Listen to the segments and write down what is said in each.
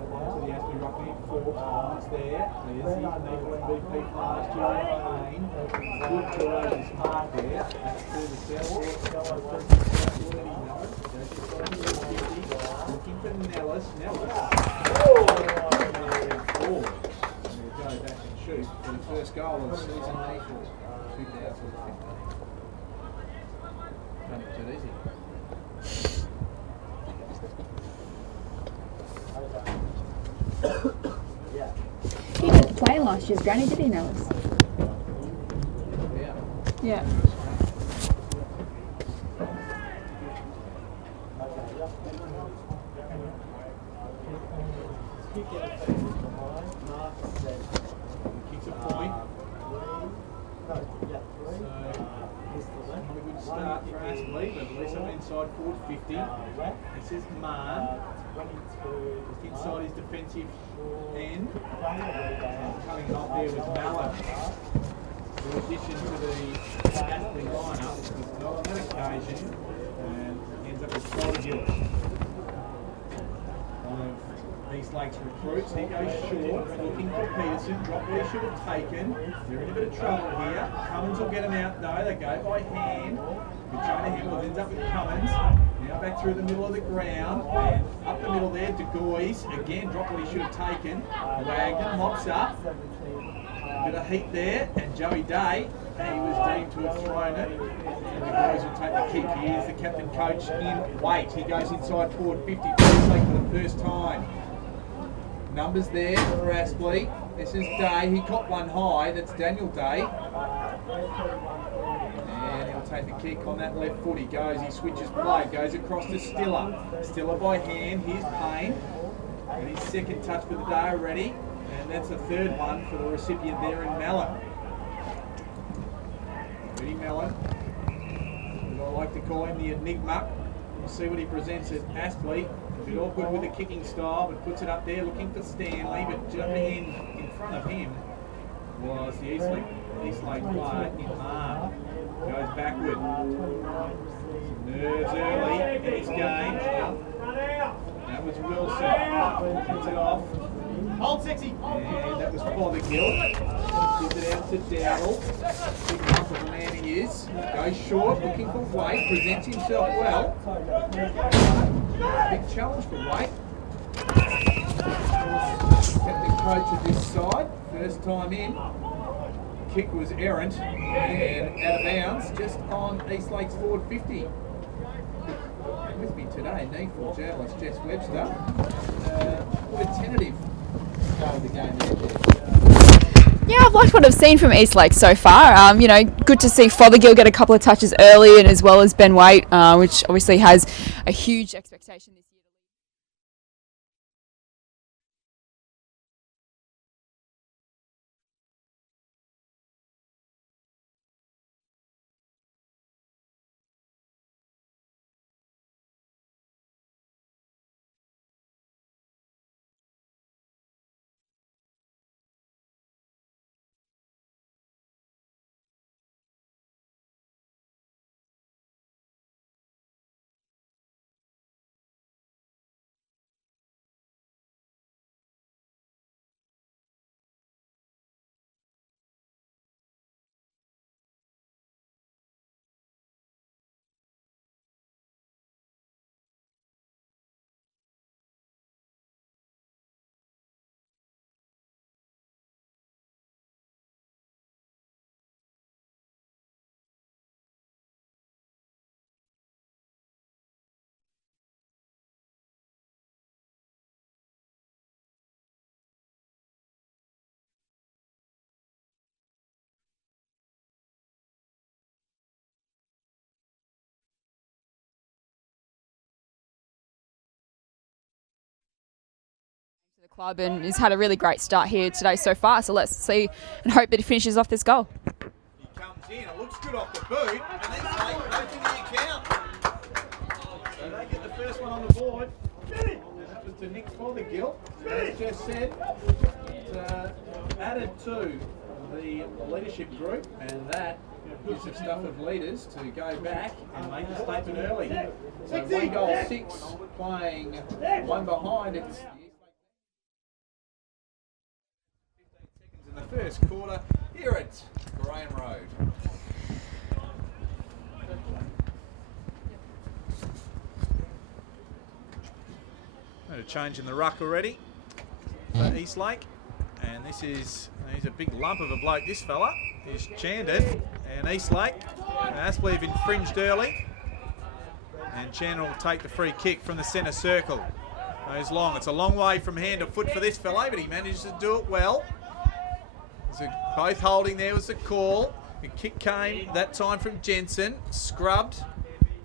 to the Aspley Rugby, 4 points there. There's the NEAFL MVP from last year in Spain. Good to his mark there. That's to the Southport. Looking for Nellis. There we go, back and shoot for the first goal of season NEAFL 2015. Don't make it easy. He didn't play last year's granny, did he, Nellis? Yeah. Kicks a point. Not a good start for Aspley, but at least I'm inside forward 50. This is Marn. Just inside his defensive end. Cutting it off there was Mallet. In addition to the Aspley lineup, was not on that occasion, and ends up with Fothergill. One of Eastlake's recruits. He goes short, looking for Peterson. Drop what he should have taken. They're in a bit of trouble here. Cummins will get him out though. They go by hand. Jonah Hamilton ends up with Cummins. Now back through the middle of the ground. And up the middle there, DeGoys. Again, drop what he should have taken. Wagner mops up. Bit of heat there. And Joey Day, he was deemed to have thrown it. And DeGoys will take the kick. He is the captain coach in weight. He goes inside forward 50 for Eastlake for the first time. Numbers there for Aspley. This is Day. He caught one high. That's Daniel Day. And he'll take the kick on that left foot. He goes. He switches play. Goes across to Stiller. Stiller by hand. Here's Payne. And his second touch for the day already. And that's the third one for the recipient there in Mellon. Rudy Mellon. As I like to call him, the Enigma. We'll see what he presents at Aspley. A bit awkward with the kicking style, but puts it up there looking for Stanley, but jumping in front of him was the Eastlake player in Marn. Goes backward. Nerves early in his game. That was Wilson. Puts it off. Hold sexy. And that was Fothergill. Gives it out to Dowdle. Big enough of a man he is. Goes short, looking for weight. Presents himself well. Big challenge for weight. Captain coach of this side. First time in. Kick was errant and out of bounds just on Eastlake's forward 50. With me today, NEAFL journalist Jess Webster. Quite tentative go of the game there. Yeah, I've liked what I've seen from Eastlake so far. Good to see Fothergill get a couple of touches early, and as well as Ben Waite, which obviously has a huge expectation this year. The club and he's had a really great start here today so far, so let's see and hope that he finishes off this goal. He comes in, it looks good off the boot, and then Eastlake opening the account. So they get the first one on the board, and that was to Nick Fothergill. As Jess said, it added to the leadership group, and that gives the stuff of leaders to go back and make a statement early. So 1 goal 6, playing one behind. It's first quarter here at Graham Road. A change in the ruck already for Eastlake, and he's a big lump of a bloke, this fella. He's Chandon, and Eastlake. Aspley have infringed early, and Chandon will take the free kick from the centre circle. Goes long. It's a long way from hand to foot for this fellow, but he manages to do it well. Both holding there was the call. The kick came that time from Jensen, scrubbed,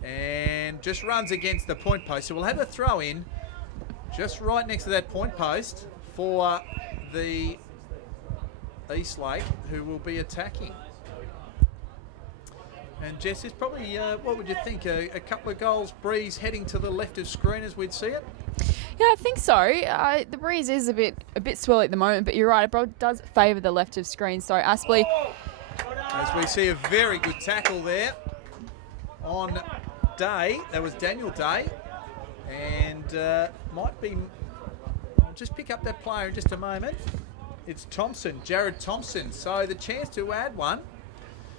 and just runs against the point post. So we'll have a throw in just right next to that point post for the Eastlake, who will be attacking. And Jess, it's probably, what would you think, a couple of goals breeze heading to the left of screen as we'd see it? Yeah, I think so. The breeze is a bit swirly at the moment, but you're right, it does favour the left of screen. So Aspley, as we see a very good tackle there on Day. That was Daniel Day. And I'll just pick up that player in just a moment. It's Thompson, Jared Thompson. So the chance to add one,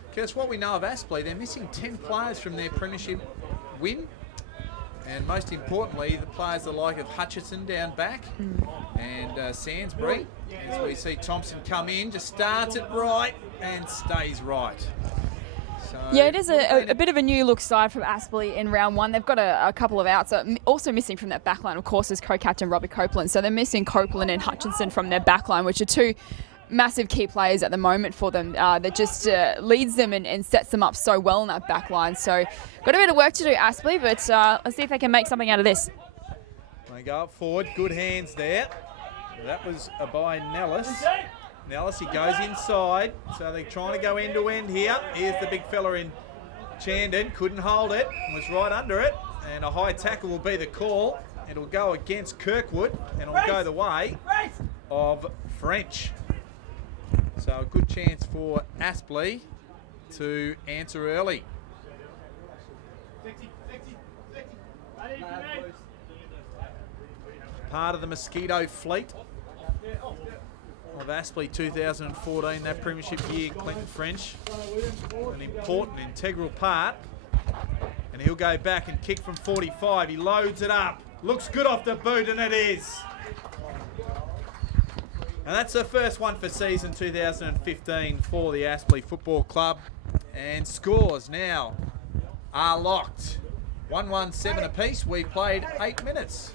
because what we know of Aspley, they're missing 10 players from their premiership win. And most importantly, the players the like of Hutchison down back and Sandsbury. As we see Thompson come in, just starts it right and stays right. So yeah, it is a bit of a new look side from Aspley in round one. They've got a couple of outs. Also missing from that backline, of course, is co-captain Robbie Copeland. So they're missing Copeland and Hutchinson from their backline, which are two massive key players at the moment for them. That just leads them and sets them up so well in that backline. So got a bit of work to do, Aspley, but let's see if they can make something out of this. They go up forward, good hands there. That was by Nellis. Nellis, he goes inside, so they're trying to go end to end here. Here's the big fella in Chandon, couldn't hold it, was right under it, and a high tackle will be the call. It'll go against Kirkwood, and it'll go the way of French. So a good chance for Aspley to answer early. Part of the Mosquito fleet of Aspley 2014, that premiership year, Clinton French, an important, integral part. And he'll go back and kick from 45. He loads it up. Looks good off the boot, and it is. And that's the first one for season 2015 for the Aspley Football Club. And scores now are locked. 1-1-7 apiece. We've played 8 minutes.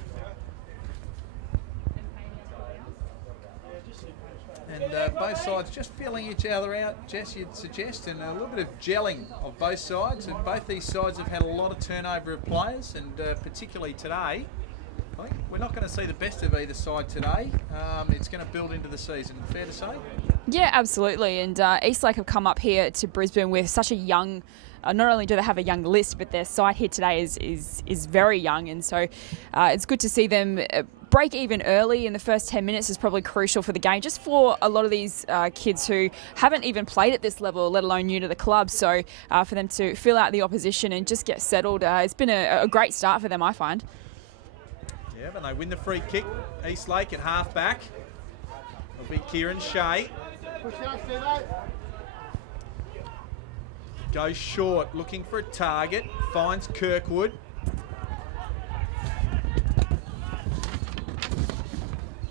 And both sides just feeling each other out, Jess, you'd suggest, and a little bit of gelling of both sides. And both these sides have had a lot of turnover of players, and particularly today, I think we're not going to see the best of either side today. It's going to build into the season, fair to say? Yeah, absolutely. And Eastlake have come up here to Brisbane with such a young, not only do they have a young list, but their side here today is very young. And so it's good to see them break even early in the first 10 minutes is probably crucial for the game, just for a lot of these kids who haven't even played at this level, let alone new to the club. So for them to fill out the opposition and just get settled, it's been a great start for them, I find. Yeah, but they win the free kick. Eastlake at half back. It'll be Kieran Shea. Goes short, looking for a target. Finds Kirkwood.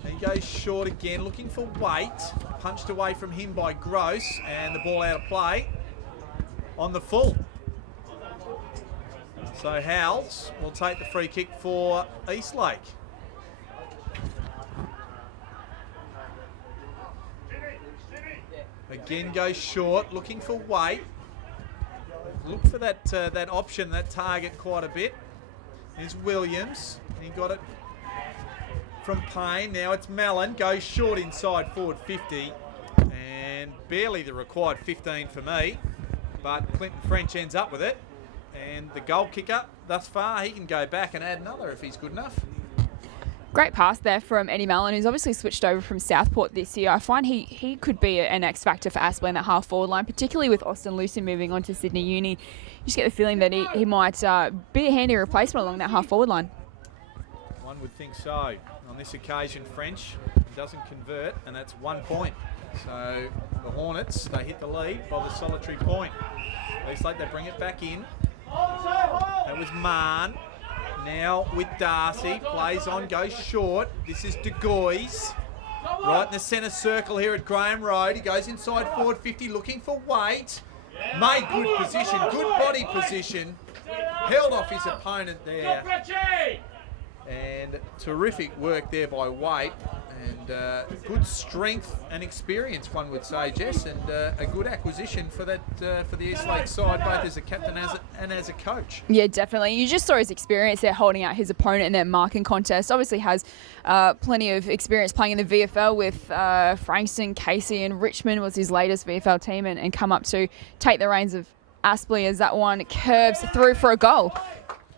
He goes short again, looking for weight. Punched away from him by Gross, and the ball out of play on the full. So Howells will take the free kick for Eastlake. Again goes short, looking for weight. Look for that that option, that target quite a bit. There's Williams. He got it from Payne. Now it's Mellon. Goes short inside forward 50. And barely the required 15 for me. But Clinton French ends up with it. And the goal kicker, thus far, he can go back and add another if he's good enough. Great pass there from Eddie Mellon, who's obviously switched over from Southport this year. I find he could be an X factor for Aspley in that half forward line, particularly with Austin Lucy moving on to Sydney Uni. You just get the feeling that he might be a handy replacement along that half forward line. One would think so. On this occasion, French doesn't convert, and that's 1 point. So the Hornets, they hit the lead by the solitary point. Eastlake, they bring it back in. That was Marn. Now with Darcy, plays on, goes short. This is De Goys. Right in the centre circle here at Graham Road. He goes inside forward 50, looking for weight. Made good position, good body position. Held off his opponent there. And terrific work there by Waite. And good strength and experience, one would say, Jess, and a good acquisition for that for the Eastlake side, both as a captain and as a coach. Yeah, definitely. You just saw his experience there holding out his opponent in that marking contest. Obviously has plenty of experience playing in the VFL with Frankston, Casey and Richmond was his latest VFL team, and come up to take the reins of Aspley as that one curves through for a goal.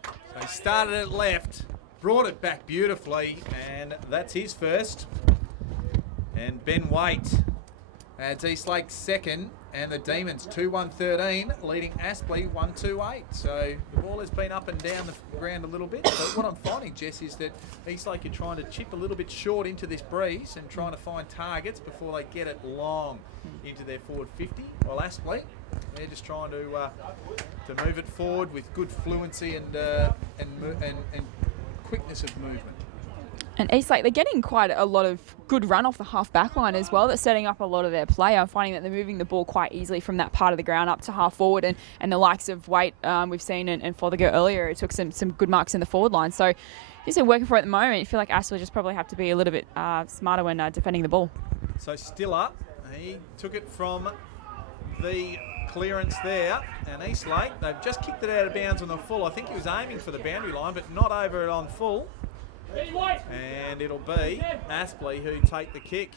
So he started at left, brought it back beautifully, and that's his first. And Ben Waite adds Eastlake second, and the Demons 2-1-13, leading Aspley 1-2-8. So the ball has been up and down the ground a little bit, but what I'm finding, Jess, is that Eastlake are trying to chip a little bit short into this breeze and trying to find targets before they get it long into their forward 50, while Aspley, they're just trying to move it forward with good fluency and quickness of movement. And Eastlake, they're getting quite a lot of good run off the half back line as well. They're setting up a lot of their play. I'm finding that they're moving the ball quite easily from that part of the ground up to half forward, and the likes of Waite we've seen and Fothergill earlier, it took some good marks in the forward line. So these are working for it at the moment. You feel like Aspley just probably have to be a little bit smarter when defending the ball. So still up. He took it from the clearance there, and Eastlake, they've just kicked it out of bounds on the full. I think he was aiming for the boundary line, but not over it on full. And it'll be Aspley who take the kick.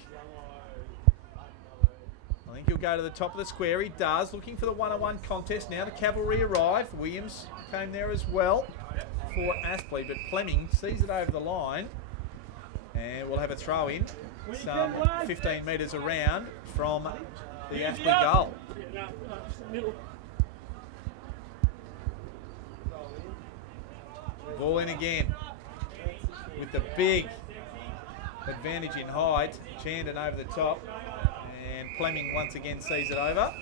I think he'll go to the top of the square. He does, looking for the one-on-one contest. Now the cavalry arrive. Williams came there as well for Aspley, but Fleming sees it over the line, and we'll have a throw in some 15 metres around from the Aspley goal. Ball in again with the big advantage in height. Chandon over the top, and Fleming once again sees it over.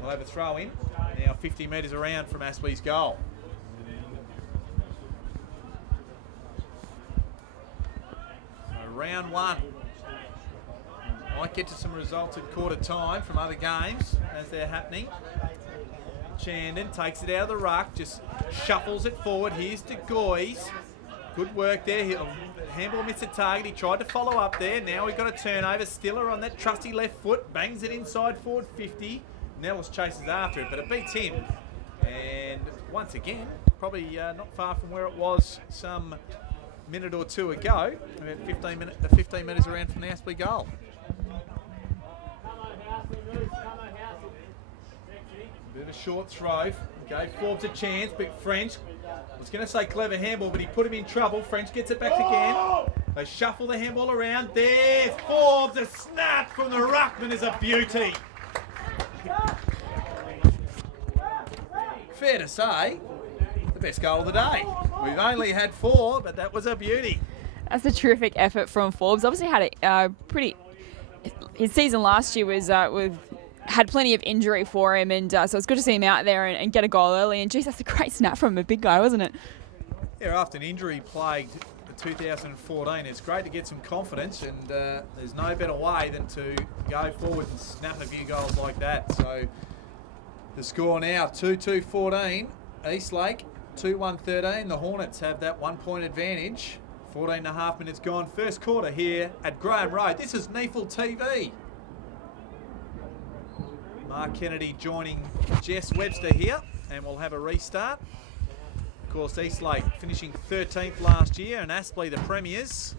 We'll have a throw in now 50 metres around from Aspley's goal. So round one. Might get to some results at quarter time from other games as they're happening. Chandon takes it out of the ruck, just shuffles it forward. Here's De Goys. Good work there. Handball missed a target. He tried to follow up there. Now we've got a turnover. Stiller on that trusty left foot. Bangs it inside forward 50. Nellis chases after it, but it beats him. And once again, probably not far from where it was some minute or two ago. About 15 metres around from the Aspley goal. Bit of a short throw. Okay, Forbes a chance, but French, I was going to say clever handball, but he put him in trouble. French gets it back again. They shuffle the handball around. There's Forbes. A snap from the ruckman is a beauty. Fair to say, the best goal of the day. We've only had 4, but that was a beauty. That's a terrific effort from Forbes. Obviously had a pretty... His season last year was had plenty of injury for him, and so it's good to see him out there and get a goal early. And geez, that's a great snap from a big guy, wasn't it? Yeah, after an injury-plagued 2014, it's great to get some confidence, and there's no better way than to go forward and snap a few goals like that. So the score now, 2-2-14, Eastlake, 2-1-13. The Hornets have that 1-point advantage. 14 and a half minutes gone. First quarter here at Graham Road. This is NEAFL TV. Mark Kennedy joining Jess Webster here, and we'll have a restart. Of course, Eastlake finishing 13th last year, and Aspley the premiers.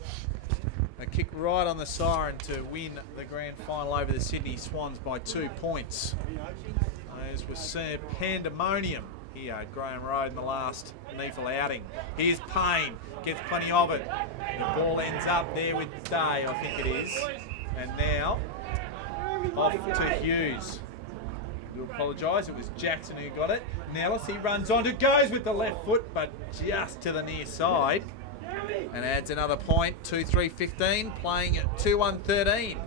A kick right on the siren to win the grand final over the Sydney Swans by 2 points. As was seen pandemonium here at Graham Road in the last NEAFL outing. Here's Payne, gets plenty of it. The ball ends up there with Day, I think it is. And now, off to Hughes. I do apologise, it was Jackson who got it. Nellis, he runs on to, goes with the left foot, but just to the near side. And adds another point, 2-3-15, playing at 2-1-13.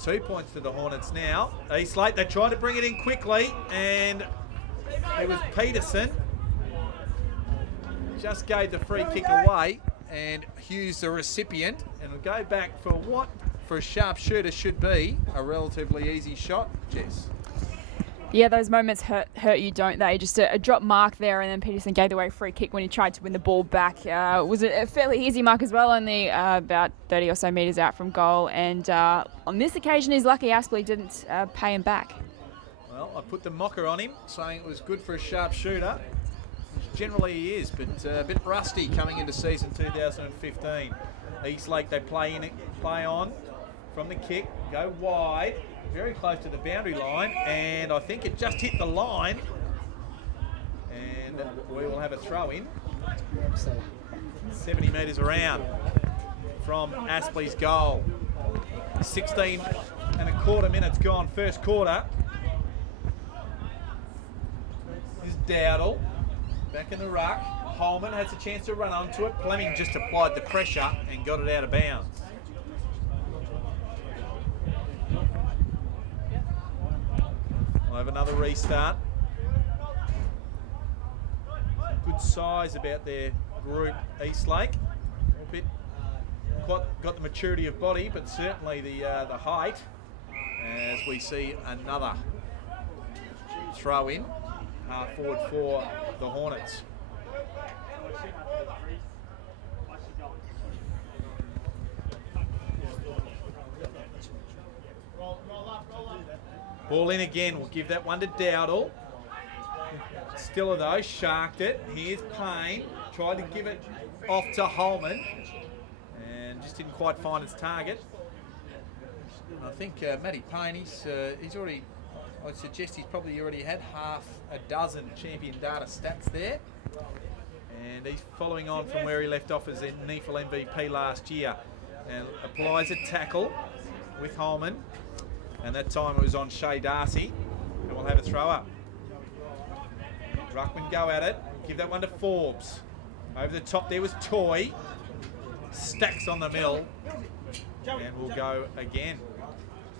2 points to the Hornets now. Eastlake, they tried to bring it in quickly, and it was Peterson. Just gave the free kick away, and Hughes the recipient. And we'll go back for what, for a sharpshooter, should be a relatively easy shot, Jess. Yeah, those moments hurt you, don't they? Just a drop mark there, and then Peterson gave away a free kick when he tried to win the ball back. It was a fairly easy mark as well, only about 30 or so metres out from goal. And on this occasion, he's lucky Aspley didn't pay him back. Well, I put the mocker on him, saying it was good for a sharpshooter. Generally he is, but a bit rusty coming into season 2015. Eastlake, they play on from the kick, go wide. Very close to the boundary line, and I think it just hit the line, and we will have a throw in 70 metres around from Aspley's goal. 16 and a quarter minutes gone, first quarter. Is Dowdle back in the ruck. Holman has a chance to run onto it. Fleming just applied the pressure and got it out of bounds. We'll have another restart. Good size about their group, Eastlake. A bit got the maturity of body, but certainly the height. As we see another throw in, half forward for the Hornets. Ball in again, we'll give that one to Dowdle. Stiller though, sharked it. Here's Payne, tried to give it off to Holman and just didn't quite find its target. And I think Matty Payne, he's already, I'd suggest he's probably already had half a dozen champion data stats there. And he's following on from where he left off as a NEAFL MVP last year. And applies a tackle with Holman. And that time it was on Shea Darcy. And we'll have a throw up. Ruckman go at it. Give that one to Forbes. Over the top there was Toy. Stacks on the middle. And we'll go again.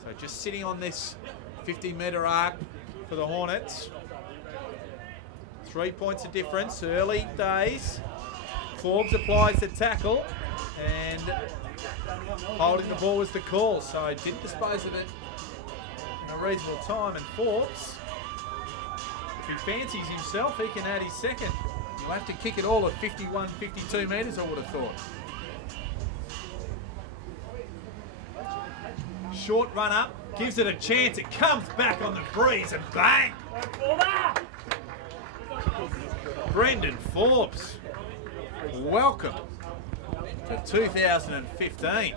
So just sitting on this 50-metre arc for the Hornets. 3 points of difference, early days. Forbes applies the tackle, and holding the ball was the call, so didn't dispose of it in a reasonable time. And Forbes, if he fancies himself, he can add his second. He'll have to kick it all at 51, 52 metres, I would have thought. Short run up, gives it a chance, it comes back on the breeze and bang! Brendan Forbes, welcome to 2015.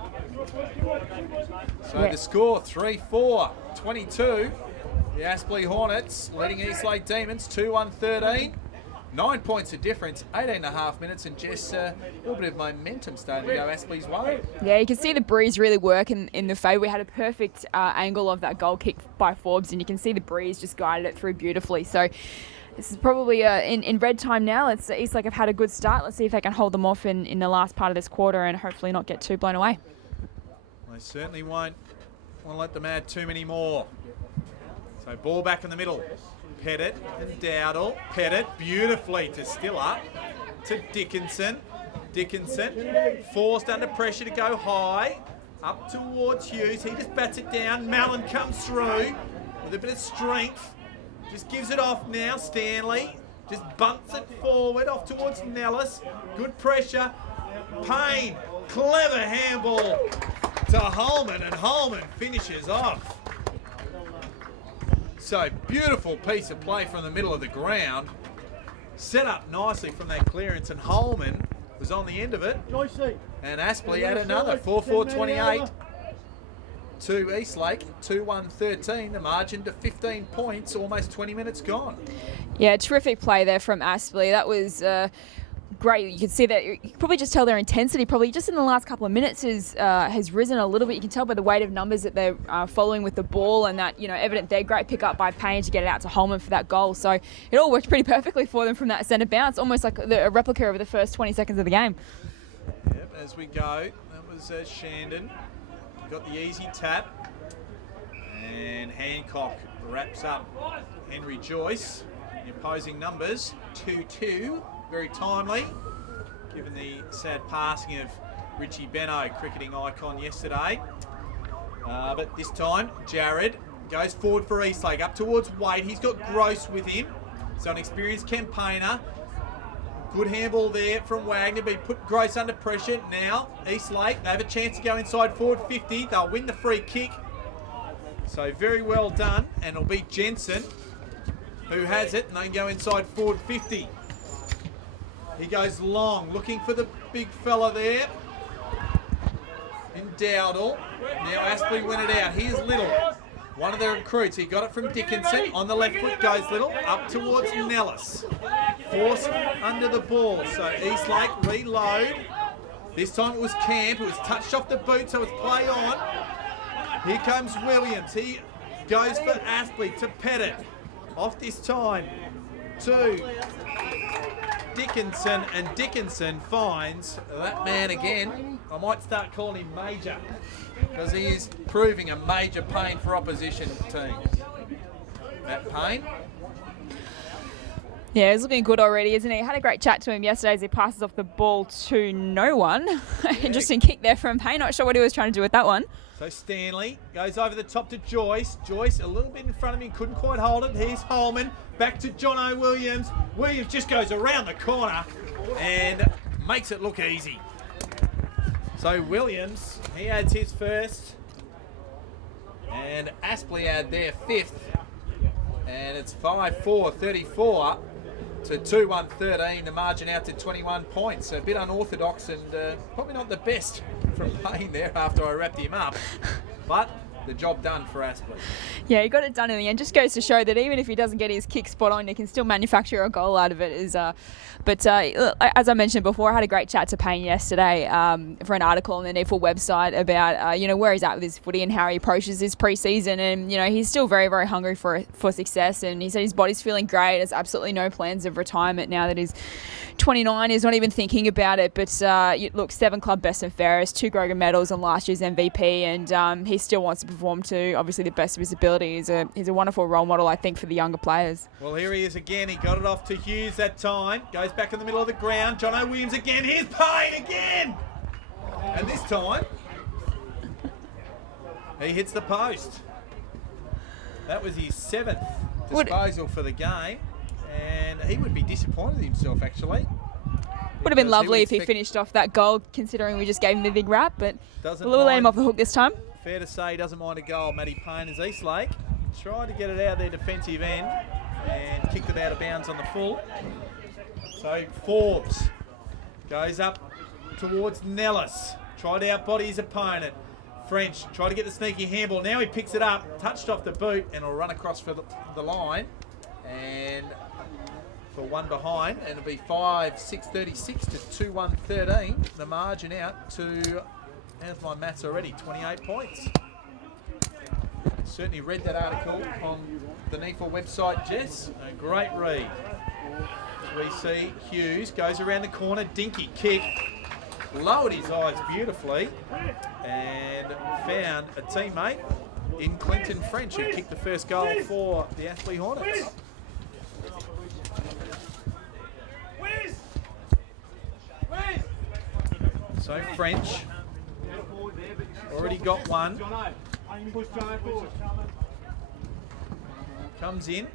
So the score 3-4, 22. The Aspley Hornets leading Eastlake Demons 2-1-13. 9 points of difference, 18.5 minutes, and just a little bit of momentum starting to go Aspley's way. Yeah, you can see the breeze really work in the favour. We had a perfect angle of that goal kick by Forbes, and you can see the breeze just guided it through beautifully. So this is probably in red time now. It's Eastlake have had a good start. Let's see if they can hold them off in the last part of this quarter and hopefully not get too blown away. They certainly won't want to let them add too many more. So ball back in the middle. Pettit and Dowdle. Pettit beautifully to Stiller, to Dickinson. Dickinson forced under pressure to go high. Up towards Hughes. He just bats it down. Mallon comes through with a bit of strength. Just gives it off now. Stanley just bunts it forward off towards Nellis. Good pressure. Payne. Clever handball to Holman, and Holman finishes off. So beautiful piece of play from the middle of the ground. Set up nicely from that clearance, and Holman was on the end of it. And Aspley had another 4-4-28 to Eastlake, 2-1-13. The margin to 15 points, almost 20 minutes gone. Yeah, terrific play there from Aspley. That was great. You can see that. You can probably just tell their intensity probably just in the last couple of minutes has risen a little bit. You can tell by the weight of numbers that they're following with the ball, and that, evident there. Great pick up by Payne to get it out to Holman for that goal. So it all worked pretty perfectly for them from that centre bounce, almost like a replica of the first 20 seconds of the game. Yep, as we go, that was Shandon. Got the easy tap. And Hancock wraps up Henry Joyce. Imposing numbers, 2-2. Very timely, given the sad passing of Richie Benno, cricketing icon yesterday. But this time, Jared goes forward for Eastlake, up towards Wade. He's got Gross with him. So an experienced campaigner. Good handball there from Wagner, but he put Gross under pressure. Now, Eastlake, they have a chance to go inside forward 50. They'll win the free kick. So very well done, and it'll be Jensen who has it, and they can go inside forward 50. He goes long, looking for the big fella there in Dowdle. Now Aspley went it out. Here's Little, one of the recruits. He got it from Dickinson. On the left foot goes Little, up towards Nellis. Force under the ball. So Eastlake reload. This time it was Camp. It was touched off the boot, so it's play on. Here comes Williams. He goes for Aspley to Pettit. Off this time to Dickinson, and Dickinson finds that man again. I might start calling him Major, because he is proving a major pain for opposition teams. That pain. Yeah, he's looking good already, isn't he? Had a great chat to him yesterday as he passes off the ball to no one. Yeah. Interesting kick there from Payne. Not sure what he was trying to do with that one. So Stanley goes over the top to Joyce. Joyce a little bit in front of him, couldn't quite hold it. Here's Holman, back to Jono Williams. Williams just goes around the corner and makes it look easy. So Williams, he adds his first, and Aspley add their fifth. And it's 5-4-34 to 2-1-13. The margin out to 21 points. A bit unorthodox and probably not the best from Payne there after I wrapped him up. But the job done for Aspley. Yeah, he got it done in the end. Just goes to show that even if he doesn't get his kick spot on, he can still manufacture a goal out of it. But as I mentioned before, I had a great chat to Payne yesterday for an article on the NEAFL website about where he's at with his footy and how he approaches his pre-season. And he's still very, very hungry for success. And he said his body's feeling great. There's absolutely no plans of retirement now that he's 29. He's not even thinking about it. But look, 7 club best and fairest, 2 Grogan medals and last year's MVP, and he still wants to perform to obviously the best of his ability. He's a wonderful role model, I think, for the younger players. Well, here he is again. He got it off to Hughes that time. Goes back in the middle of the ground. Jono Williams again. Here's Payne again. And this time, he hits the post. That was his 7th disposal for the game. And he would be disappointed in himself, actually. Would have been lovely if he finished off that goal, considering we just gave him the big wrap. But we'll let him off the hook this time. Fair to say he doesn't mind a goal. Matty Payne as Eastlake tried to get it out their defensive end and kicked it out of bounds on the full. So Forbes goes up towards Nellis. Tried to outbody his opponent. French tried to get the sneaky handball. Now he picks it up, touched off the boot, and will run across for the line. And for one behind, and it'll be 5-6-36 to 2-1-13. The margin out to, how's my maths already, 28 points. Certainly read that article on the NEAFL website, Jess. A great read. As we see Hughes goes around the corner, dinky kick, lowered his eyes beautifully, and found a teammate in Clinton French, who kicked the first goal for the Aspley Hornets. So French already got one. Comes in.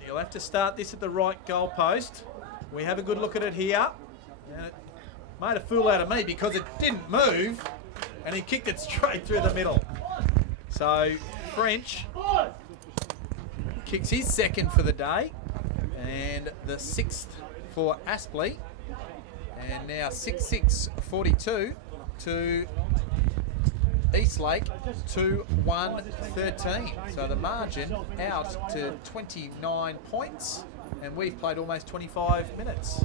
He'll have to start this at the right goal post. We have a good look at it here. And it made a fool out of me because it didn't move, and he kicked it straight through the middle. So French kicks his 2nd for the day, and the 6th for Aspley. And now 6-6-42 to Eastlake, 2-1-13. So the margin out to 29 points, and we've played almost 25 minutes.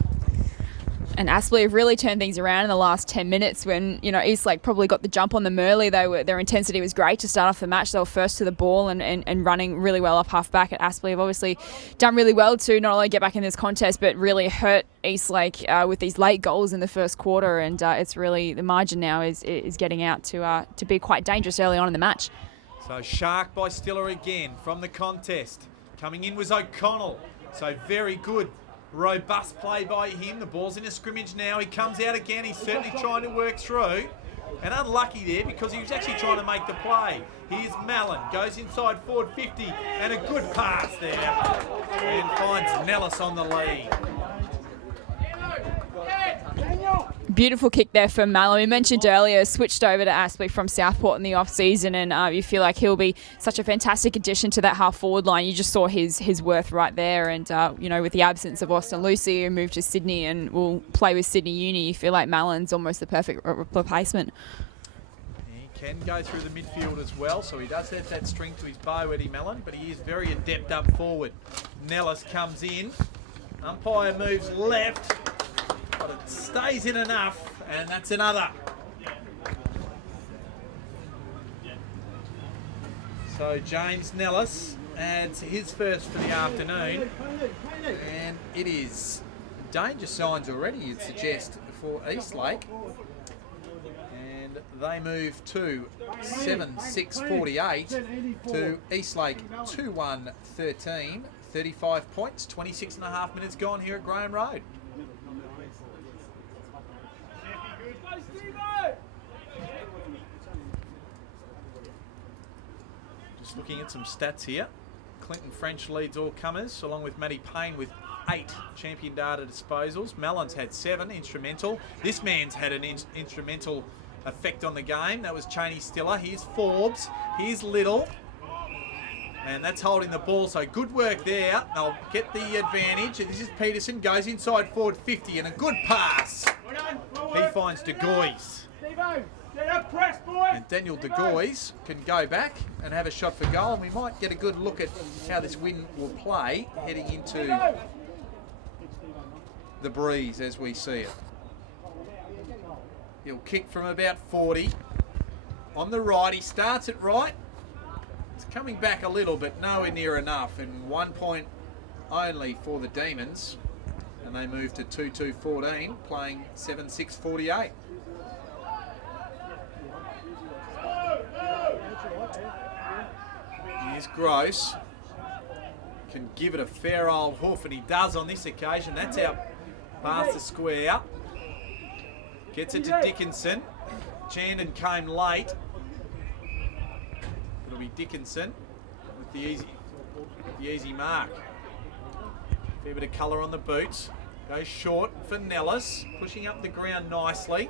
And Aspley have really turned things around in the last 10 minutes when, Eastlake probably got the jump on them early. Their intensity was great to start off the match. They were first to the ball and running really well off half-back. At Aspley have obviously done really well to not only get back in this contest, but really hurt Eastlake with these late goals in the first quarter. And it's really, the margin now is getting out to be quite dangerous early on in the match. So Shark by Stiller again from the contest. Coming in was O'Connell. So very good, robust play by him. The ball's in a scrimmage now. He comes out again. He's certainly trying to work through. And unlucky there because he was actually trying to make the play. Here's Mallon, goes inside forward 50 and a good pass there. And finds Nellis on the lead. Beautiful kick there from Mallon. We mentioned earlier, switched over to Aspley from Southport in the off-season, and you feel like he'll be such a fantastic addition to that half-forward line. You just saw his worth right there, and with the absence of Austin Lucy, who moved to Sydney and will play with Sydney Uni, you feel like Mallon's almost the perfect replacement. He can go through the midfield as well, so he does have that string to his bow, Eddie Mallon, but he is very adept up forward. Nellis comes in, umpire moves left, but it stays in enough, and that's another. So James Nellis adds his first for the afternoon, and it is danger signs already, you'd suggest, for Eastlake. And they move to 7-6-48 to Eastlake 2-1-13, 35 points, 26.5 minutes gone here at Graham Road. Just looking at some stats here. Clinton French leads all comers, along with Matty Payne with 8 champion data disposals. Mallon's had 7 instrumental. This man's had an instrumental effect on the game. That was Cheney Stiller. Here's Forbes. Here's Little. And that's holding the ball, so good work there. They'll get the advantage. This is Peterson, goes inside forward 50 and a good pass. He finds DeGoys. And Daniel DeGoys can go back and have a shot for goal, and we might get a good look at how this win will play heading into the breeze as we see it. He'll kick from about 40. On the right, he starts it right. It's coming back a little, but nowhere near enough, and 1 point only for the Demons, and they move to 2-2-14, playing 7-6-48. Here's Gross. Can give it a fair old hoof, and he does on this occasion. That's out past the square. Gets it to Dickinson. Chandon came late. It'll be Dickinson with the easy mark. Fair bit of colour on the boots. Goes short for Nellis, pushing up the ground nicely.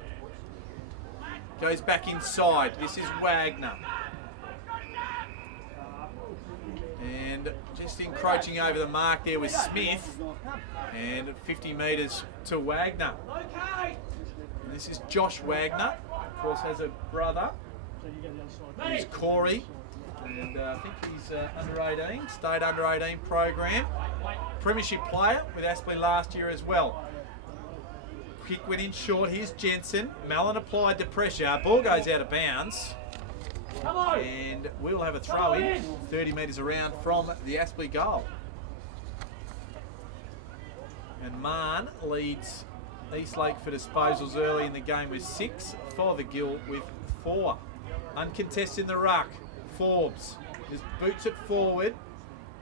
Goes back inside. This is Wagner. And just encroaching over the mark there was Smith. And 50 metres to Wagner. And this is Josh Wagner. Of course, has a brother. He's Corey. And I think he's under 18, state under 18 program. Premiership player with Aspley last year as well. Kick went in short. Here's Jensen. Mallon applied the pressure. Ball goes out of bounds. And we'll have a throw in 30 metres around from the Aspley goal. And Marn leads Eastlake for disposals early in the game with 6. Fothergill with 4. Uncontested in the ruck. Forbes just boots it forward.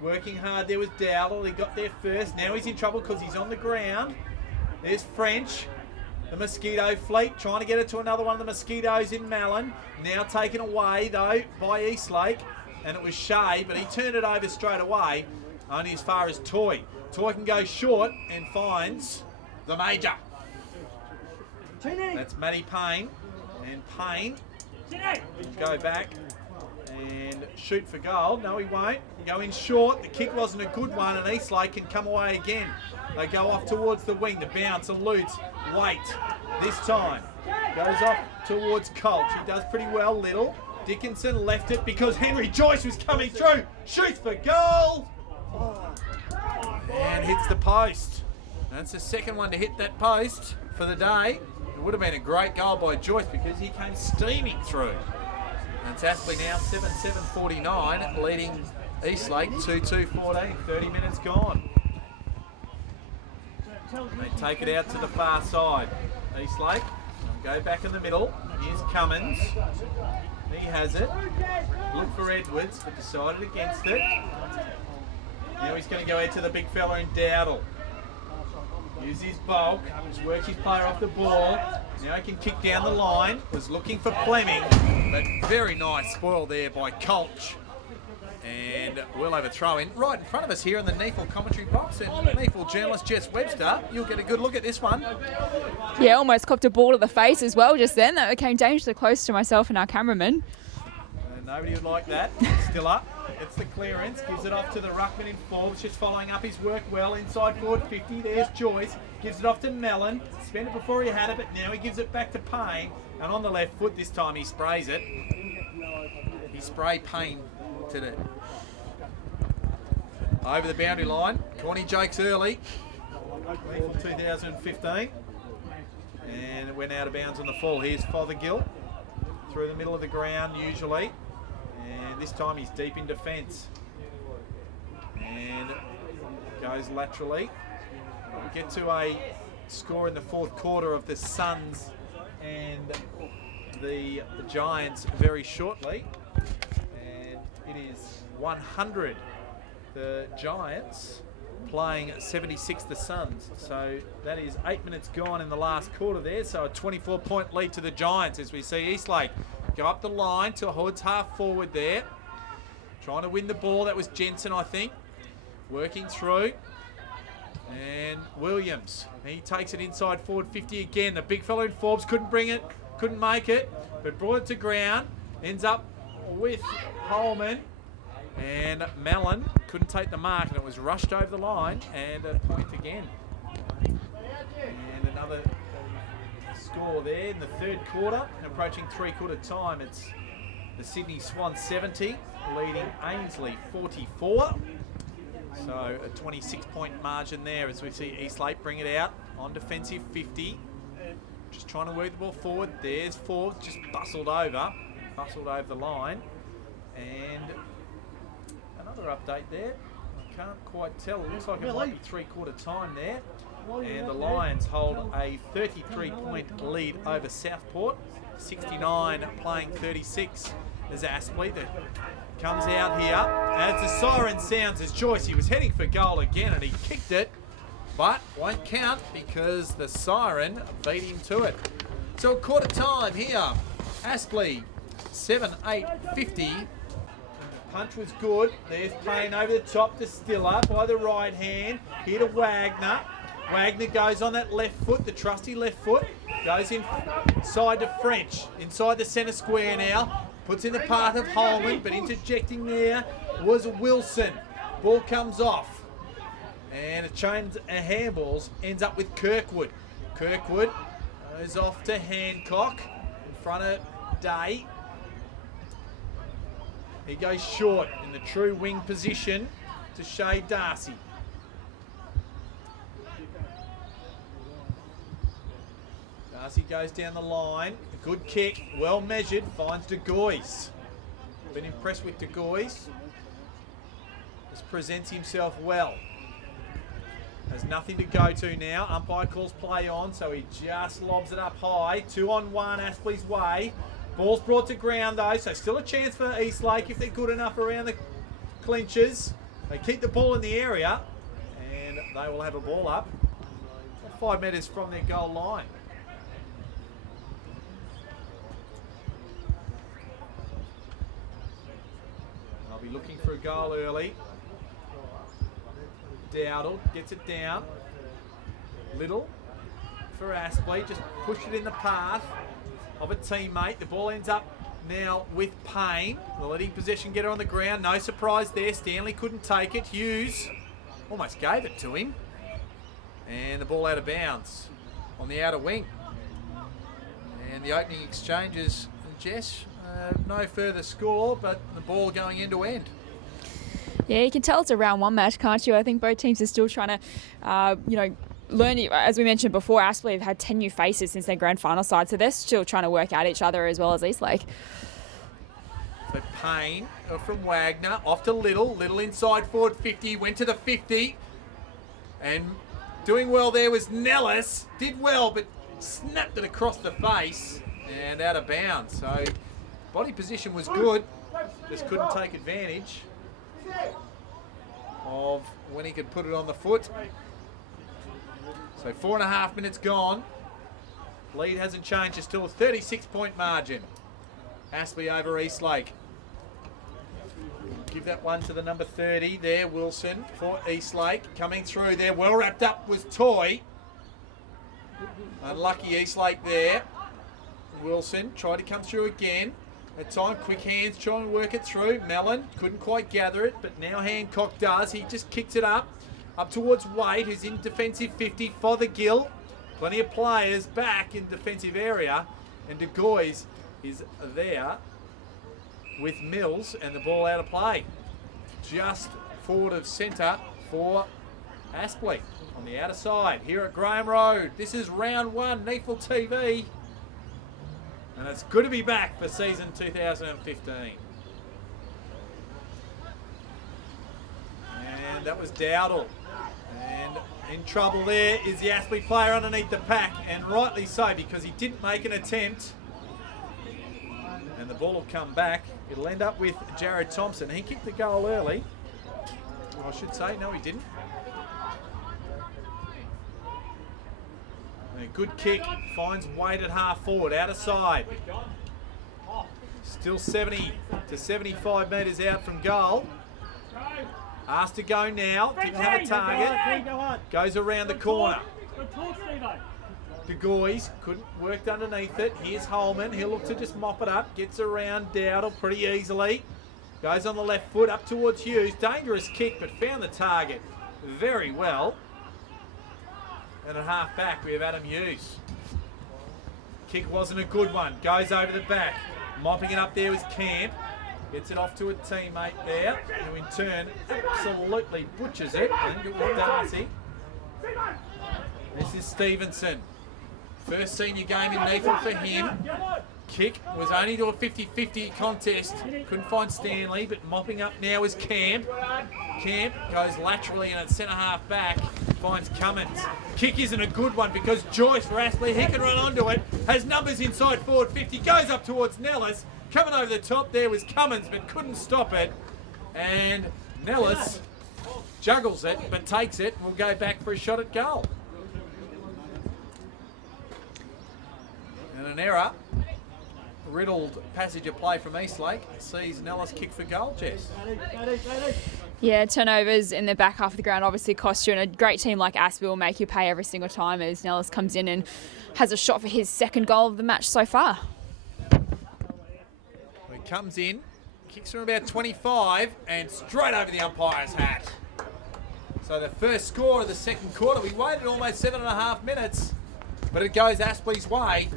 Working hard there was Dowdle. He got there first. Now he's in trouble because he's on the ground. There's French. The Mosquito fleet trying to get it to another one of the Mosquitoes in Mallon. Now taken away though by Eastlake. And it was Shea, but he turned it over straight away. Only as far as Toy. Toy can go short and finds the Major. That's Matty Payne. And Payne will go back and shoot for goal. No, he won't. Go in short. The kick wasn't a good one, and Eastlake can come away again. They go off towards the wing. The bounce eludes Waite this time. Goes off towards Colch. He does pretty well, Little. Dickinson left it because Henry Joyce was coming through. Shoots for goal. And hits the post. That's the second one to hit that post for the day. It would have been a great goal by Joyce because he came steaming through. And it's Aspley now 7-7-49, leading Eastlake 2-2-14, 30 minutes gone. They take it out to the far side. Eastlake go back in the middle. Here's Cummins. He has it. Looked for Edwards, but decided against it. Now he's going to go out to the big fella in Dowdle. Use his bulk, just works his player off the ball. Now he can kick down the line. Was looking for Fleming, but very nice spoil there by Colch. And we'll have a throw in right in front of us here in the NEAFL commentary box. And NEAFL journalist Jess Webster, you'll get a good look at this one. Yeah, almost copped a ball to the face as well just then. That became dangerously close to myself and our cameraman. Nobody would like that. Still up. Gets the clearance. Gives it off to the ruckman in Forbes. Just following up his work well. Inside forward 50. There's Joyce. Gives it off to Mellon. Spent it before he had it, but now he gives it back to Payne. And on the left foot this time he sprays it. He sprayed Payne today. Over the boundary line. Corny Jakes early. 2015. And it went out of bounds on the fall. Here's Fothergill. Through the middle of the ground usually. And this time he's deep in defence. And goes laterally. We get to a score in the fourth quarter of the Suns and the Giants very shortly. And it is 100 the Giants playing 76 the Suns. So that is 8 minutes gone in the last quarter there. So a 24-point lead to the Giants as we see Eastlake go up the line to Hood's half forward there. Trying to win the ball. That was Jensen, I think. Working through. And Williams. He takes it inside forward 50 again. The big fellow in Forbes couldn't bring it. Couldn't make it. But brought it to ground. Ends up with Holman. And Mellon couldn't take the mark. And it was rushed over the line. And a point again. And another score there in the third quarter, approaching three-quarter time. It's the Sydney Swans 70, leading Ainsley 44. So a 26-point margin there as we see Eastlake bring it out on defensive 50. Just trying to work the ball forward. There's Forbes, just bustled over the line. And another update there. I can't quite tell. It looks like it might be three-quarter time there. And the Lions hold a 33-point lead over Southport. 69 playing 36 as Aspley that comes out here. As the siren sounds as Joyce, he was heading for goal again and he kicked it, but won't count because the siren beat him to it. So quarter time here. Aspley 7-8-50. Punch was good. There's Payne over the top to Stiller by the right hand. Here to Wagner. Wagner goes on that left foot, the trusty left foot. Goes inside to French, inside the centre square now. Puts in the path of Holman, but interjecting there was Wilson. Ball comes off. And a change of handballs ends up with Kirkwood. Kirkwood goes off to Hancock in front of Day. He goes short in the true wing position to Shea Darcy. Darcy goes down the line. A good kick, well measured, finds De Gois. Been impressed with De Gois. Just presents himself well. Has nothing to go to now. Umpire calls play on, so he just lobs it up high. 2-on-1, Aspley's way. Ball's brought to ground though, so still a chance for Eastlake if they're good enough around the clinches. They keep the ball in the area, and they will have a ball up 5 metres from their goal line. They'll be looking for a goal early. Dowdle gets it down. Little for Aspley, just pushed it in the path of a teammate. The ball ends up now with Payne. The leading possession getter on the ground. No surprise there. Stanley couldn't take it. Hughes almost gave it to him. And the ball out of bounds on the outer wing. And the opening exchanges, Jess, no further score, but the ball going end to end. Yeah, you can tell it's a round one match, can't you? I think both teams are still trying to, learn. As we mentioned before, Aspley have had 10 new faces since their grand final side, so they're still trying to work out each other as well as Eastlake. So Payne from Wagner, off to Little. Little inside forward 50, went to the 50. And doing well there was Nellis. Did well, but snapped it across the face and out of bounds. So Body position was good, just couldn't take advantage of when he could put it on the foot. So 4.5 minutes gone. Lead hasn't changed, it's still a 36-point margin. Aspley over Eastlake. Give that one to the number 30 there, Wilson for Eastlake. Coming through there, well wrapped up was Toy. Unlucky Eastlake there. Wilson tried to come through again. At time, quick hands, try and work it through. Mellon couldn't quite gather it, but now Hancock does. He just kicks it up towards Wade, who's in defensive 50. Fothergill, plenty of players back in defensive area. And De Goys is there with Mills, and the ball out of play. Just forward of centre for Aspley on the outer side here at Graham Road. This is round 1, NEAFL TV. And it's good to be back for season 2015. And that was Dowdle. And in trouble there is the Aspley player underneath the pack, and rightly so, because he didn't make an attempt. And the ball will come back. It'll end up with Jared Thompson. He kicked the goal early. I should say, no he didn't. A good kick, finds Wade at half forward, out of side. Still 70 to 75 metres out from goal. Asked to go now, didn't have a target. Goes around the corner. De Goys couldn't work underneath it. Here's Holman, he'll look to just mop it up. Gets around Dowdle pretty easily. Goes on the left foot up towards Hughes. Dangerous kick, but found the target very well. And at half back, we have Adam Hughes. Kick wasn't a good one. Goes over the back. Mopping it up there was Camp. Gets it off to a teammate there, who in turn absolutely butchers it. I think it was Darcy. This is Stevenson. First senior game in NEAFL for him. Kick was only to a 50-50 contest. Couldn't find Stanley, but mopping up now is Camp. Camp goes laterally and at centre half back finds Cummins. Kick isn't a good one because Joyce for Aspley, he can run onto it. Has numbers inside forward 50, goes up towards Nellis. Coming over the top there was Cummins, but couldn't stop it. And Nellis juggles it, but takes it. Will go back for a shot at goal. And an error. Riddled passage of play from Eastlake sees Nellis kick for goal, Jess. Yeah, turnovers in the back half of the ground obviously cost you, and a great team like Aspley will make you pay every single time as Nellis comes in and has a shot for his second goal of the match so far. He comes in, kicks from about 25 and straight over the umpire's hat. So the first score of the second quarter, we waited almost 7.5 minutes, but it goes Aspley's way.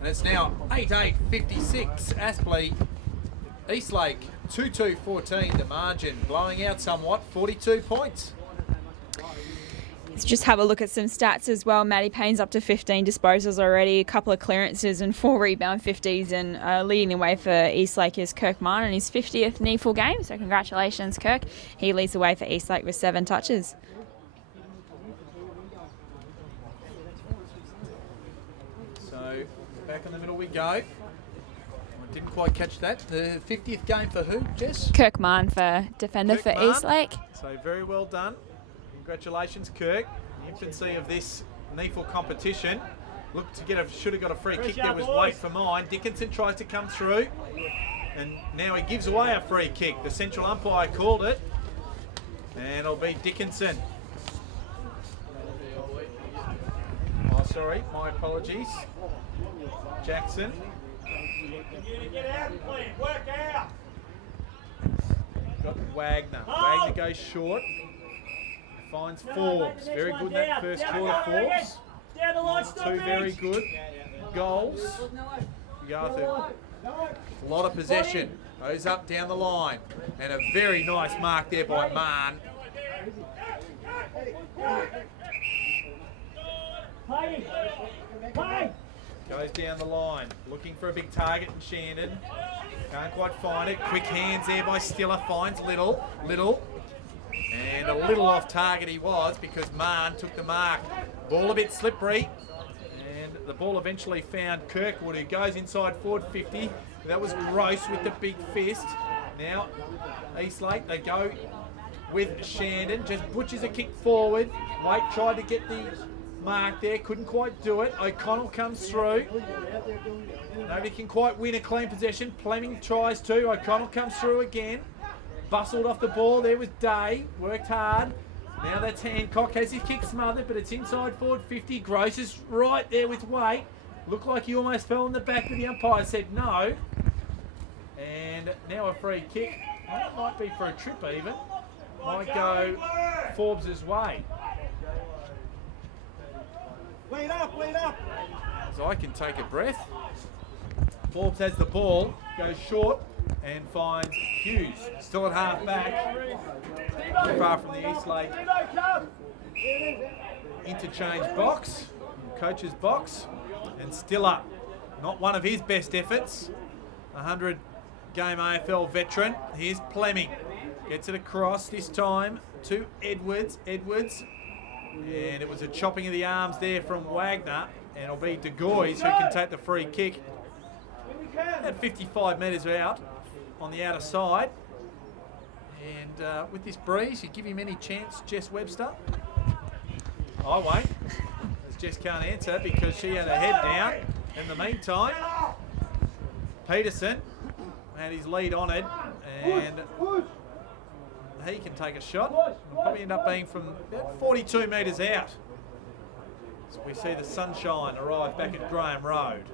And it's now 8-8-56, Aspley, Eastlake 2-2-14, the margin blowing out somewhat, 42 points. Let's just have a look at some stats as well. Maddie Payne's up to 15 disposals already, a couple of clearances and 4 rebound 50s, and leading the way for Eastlake is Kirk Martin in his 50th NEAFL game. So congratulations, Kirk. He leads the way for Eastlake with 7 touches. So back in the middle we go. I didn't quite catch that. The 50th game for who, Jess? Kirk Martin for defender Kirk for Martin. Eastlake. So very well done. Congratulations, Kirk. The infancy of this NEAFL competition. Looked to should have got a free kick. There was wait for mine. Dickinson tries to come through, and now he gives away a free kick. The central umpire called it, and it'll be Dickinson. Oh, sorry, my apologies. Jackson. Get out and play. Work out. Got Wagner. Wagner goes short. Finds Forbes. Very good in that first quarter, Forbes. Two very good goals. Garth, a lot of possession. Goes up down the line. And a very nice mark there by Mann. Goes down the line. Looking for a big target in Shandon. Can't quite find it. Quick hands there by Stiller. Finds Little. And a little off target he was because Mann took the mark. Ball a bit slippery. And the ball eventually found Kirkwood, who goes inside forward 50. That was Gross with the big fist. Now, Eastlake, they go with Shandon, just butchers a kick forward. Waite tried to get the mark there, couldn't quite do it. O'Connell comes through. Nobody can quite win a clean possession. Fleming tries to. O'Connell comes through again. Bustled off the ball. There was Day. Worked hard. Now that's Hancock. Has his kick smothered, but it's inside forward 50. Gross is right there with Waite. Looked like he almost fell in the back, but the umpire said no. And now a free kick. Well, it might be for a trip even. Might go Forbes' way. Lead up. So I can take a breath. Forbes has the ball, goes short and finds Hughes. Still at half back. Too far from the Eastlake interchange box, coach's box, and still up. Not one of his best efforts. 100 game AFL veteran. Here's Fleming. Gets it across this time to Edwards. And it was a chopping of the arms there from Wagner. And it'll be De Goys who can take the free kick. At 55 metres out on the outer side. And with this breeze, you give him any chance, Jess Webster? I won't. As Jess can't answer because she had her head down. In the meantime, Peterson had his lead on it. And he can take a shot. It'll probably end up being from about 42 metres out. So we see the sunshine arrive back at Graham Road.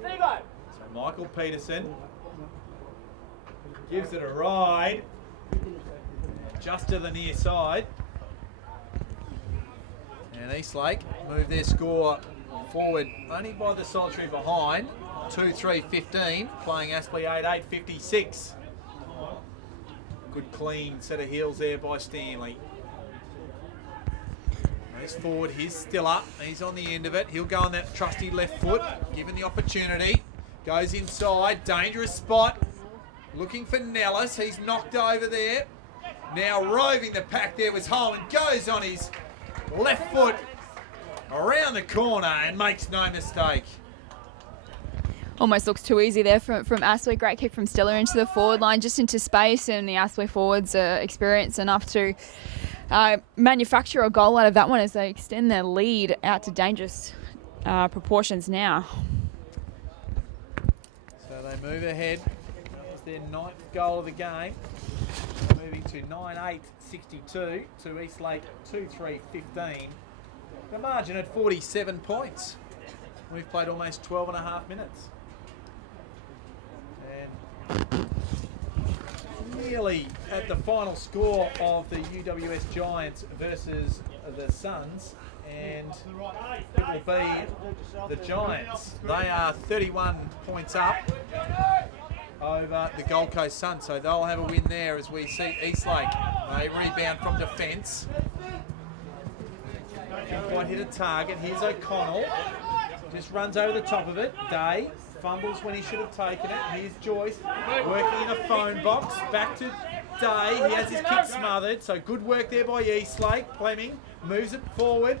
So Michael Peterson gives it a ride just to the near side. And Eastlake move their score forward only by the solitary behind. 2-3-15, playing Aspley 8-8-56. Good clean set of heels there by Stanley. He's forward, he's still up, he's on the end of it. He'll go on that trusty left foot, given the opportunity. Goes inside, dangerous spot. Looking for Nellis, he's knocked over there. Now roving the pack there was Holman, goes on his left foot around the corner and makes no mistake. Almost looks too easy there from Aspley. Great kick from Stella into the forward line, just into space, and the Aspley forwards are experienced enough to manufacture a goal out of that one as they extend their lead out to dangerous proportions now. So they move ahead. That was their 9th goal of the game. Moving to 9-8-62 to Eastlake 2-3-15. The margin at 47 points. We've played almost 12 and a half minutes. And nearly at the final score of the UWS Giants versus the Suns, and it will be the Giants. They are 31 points up over the Gold Coast Suns, so they'll have a win there as we see Eastlake. They rebound from defence. Didn't quite hit a target. Here's O'Connell. Just runs over the top of it. Day fumbles when he should have taken it. Here's Joyce working in a phone box. Back to Day. He has his kick smothered. So good work there by Eastlake. Fleming moves it forward.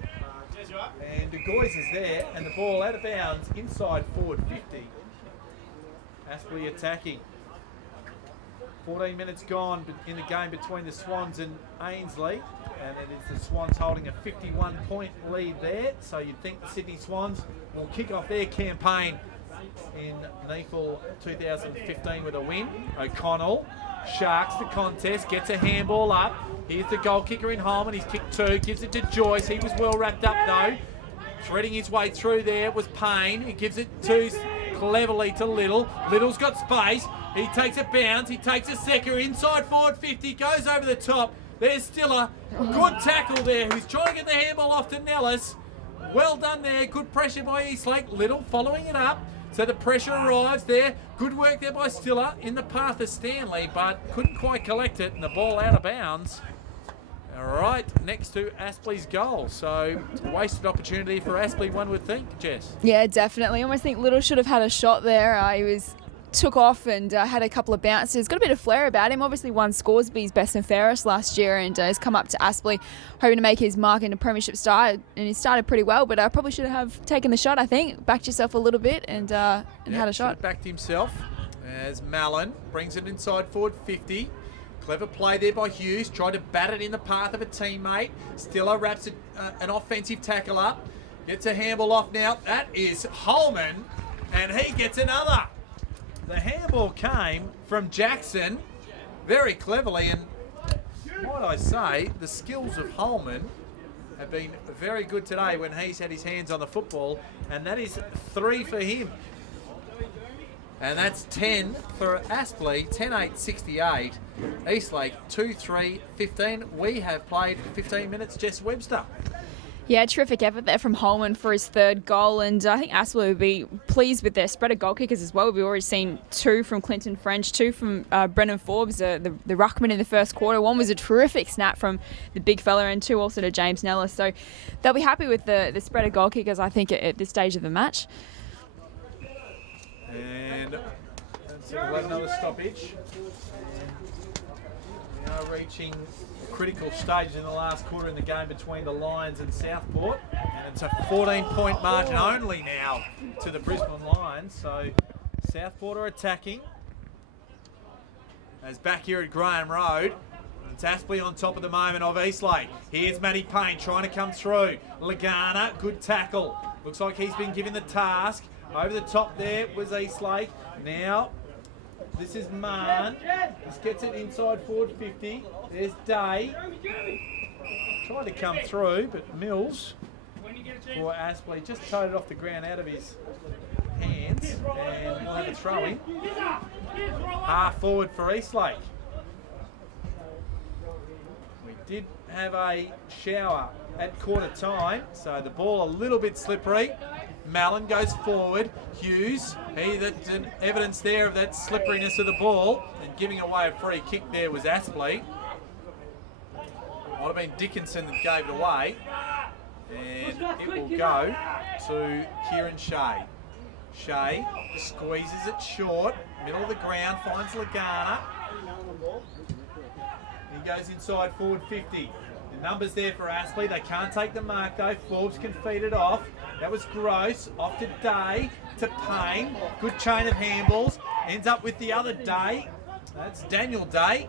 And De Goys is there. And the ball out of bounds inside forward 50. Aspley attacking. 14 minutes gone in the game between the Swans and Ainsley. And it is the Swans holding a 51-point lead there. So you'd think the Sydney Swans will kick off their campaign in NEAFL 2015 with a win. O'Connell sharks the contest, gets a handball up. Here's the goal kicker in Holman. He's kicked 2, gives it to Joyce. He was well wrapped up though. Threading his way through there was Payne. He gives it too cleverly to Little. Little's got space. He takes a bounce. He takes a second inside forward 50. Goes over the top. There's Stiller. Good tackle there. Who's trying to get the handball off to Nellis. Well done there. Good pressure by Eastlake. Little following it up. So the pressure arrives there. Good work there by Stiller in the path of Stanley, but couldn't quite collect it, and the ball out of bounds. Right next to Aspley's goal. So wasted opportunity for Aspley, one would think, Jess. Yeah, definitely. I almost think Little should have had a shot there. He was took off and had a couple of bounces. Got a bit of flair about him. Obviously won Scoresby's Best and Fairest last year and has come up to Aspley hoping to make his mark in a premiership start. And he started pretty well, but probably should have taken the shot, I think. Backed yourself a little bit and had a shot. Backed himself as Mallon brings it inside forward 50. Clever play there by Hughes. Tried to bat it in the path of a teammate. Stiller wraps an offensive tackle up. Gets a handball off now. That is Holman, and he gets another. The handball came from Jackson very cleverly, and might I say, the skills of Holman have been very good today when he's had his hands on the football, and that is 3 for him. And that's 10 for Aspley, 10-8-68. Eastlake, 2-3-15. We have played 15 minutes, Jess Webster. Yeah, terrific effort there from Holman for his third goal, and I think Aspley would be pleased with their spread of goal kickers as well. We've already seen 2 from Clinton French, 2 from Brennan Forbes, the ruckman in the first quarter. One was a terrific snap from the big fella, and 2 also to James Nellis. So they'll be happy with the spread of goal kickers, I think, at this stage of the match. And we'll have another stoppage. We are reaching a critical stage in the last quarter in the game between the Lions and Southport. And it's a 14-point margin only now to the Brisbane Lions. So Southport are attacking. As back here at Graham Road, it's Aspley on top of the moment of Eastlake. Here's Matty Payne trying to come through. Lagana, good tackle. Looks like he's been given the task. Over the top there was Eastlake. Now, this is Mann. This gets it inside forward 50. There's Day. Tried to come through, but Mills for Aspley just towed it off the ground out of his hands. And we'll have a throw in. Half forward for Eastlake. We did have a shower at quarter time, so the ball a little bit slippery. Mallon goes forward. Hughes, that's evidence there of that slipperiness of the ball, and giving away a free kick there was Aspley. Might have been Dickinson that gave it away, and it will go to Kieran Shea. Shea squeezes it short, middle of the ground, finds Lagana. He goes inside forward 50. The numbers there for Aspley. They can't take the mark though. Forbes can feed it off. That was Gross. Off to Day, to Payne. Good chain of handballs. Ends up with the other Day. That's Daniel Day.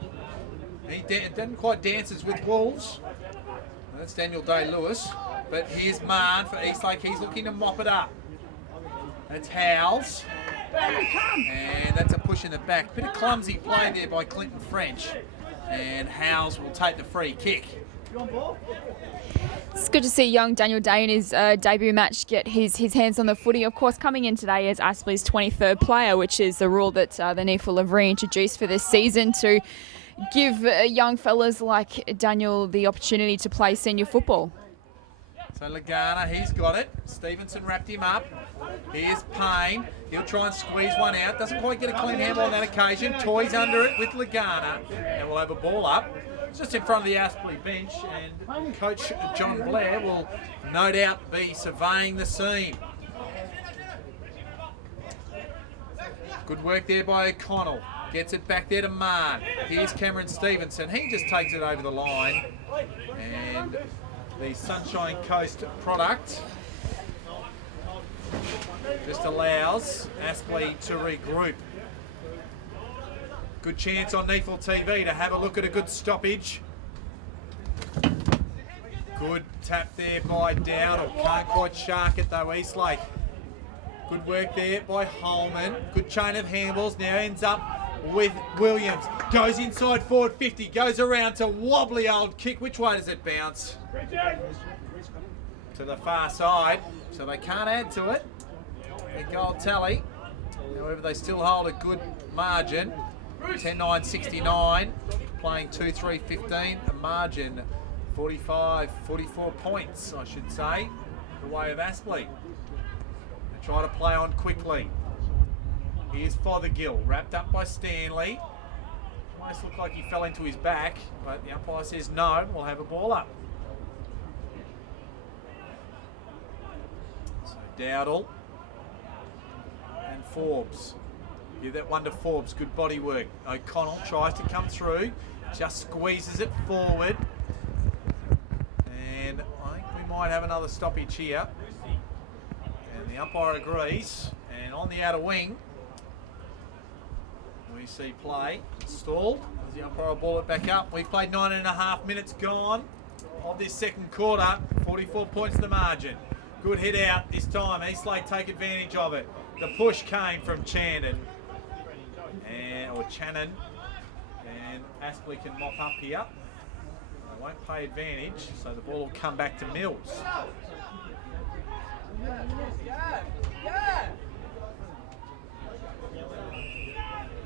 He didn't quite dances with Wolves. That's Daniel Day-Lewis. But here's Marn for Eastlake. He's looking to mop it up. That's Howells. And that's a push in the back. Bit of clumsy play there by Clinton French. And Howells will take the free kick. It's good to see young Daniel Day in his debut match get his hands on the footy. Of course, coming in today as Aspley's 23rd player, which is the rule that the NEAFL have reintroduced for this season to give young fellas like Daniel the opportunity to play senior football. So Lagana, he's got it. Stevenson wrapped him up. Here's Payne. He'll try and squeeze one out. Doesn't quite get a clean handle on that occasion. Toys under it with Lagana. And we'll have a ball up. Just in front of the Aspley bench, and Coach John Blair will no doubt be surveying the scene. Good work there by O'Connell. Gets it back there to Marn. Here's Cameron Stevenson. He just takes it over the line. And the Sunshine Coast product just allows Aspley to regroup. Good chance on NEAFL TV to have a look at a good stoppage. Good tap there by Dowdle. Can't quite shark it though, Eastlake. Good work there by Holman. Good chain of handballs. Now ends up with Williams. Goes inside forward 50. Goes around to wobbly old kick. Which way does it bounce? To the far side. So they can't add to it. The goal tally. However, they still hold a good margin. 10-9-69, playing 2-3-15, a margin 44 points, I should say, the way of Aspley. They try to play on quickly. Here's Fothergill, wrapped up by Stanley. Almost looked like he fell into his back, but the umpire says no, we'll have a ball up. So Dowdle and Forbes. Give that one to Forbes. Good body work. O'Connell tries to come through. Just squeezes it forward. And I think we might have another stoppage here. And the umpire agrees. And on the outer wing, we see play stalled as the umpire will ball it back up. We've played 9.5 minutes gone of this second quarter. 44 points the margin. Good hit out this time. Eastlake take advantage of it. The push came from Channon. Or Channon. And Aspley can mop up here. They won't pay advantage, so the ball will come back to Mills.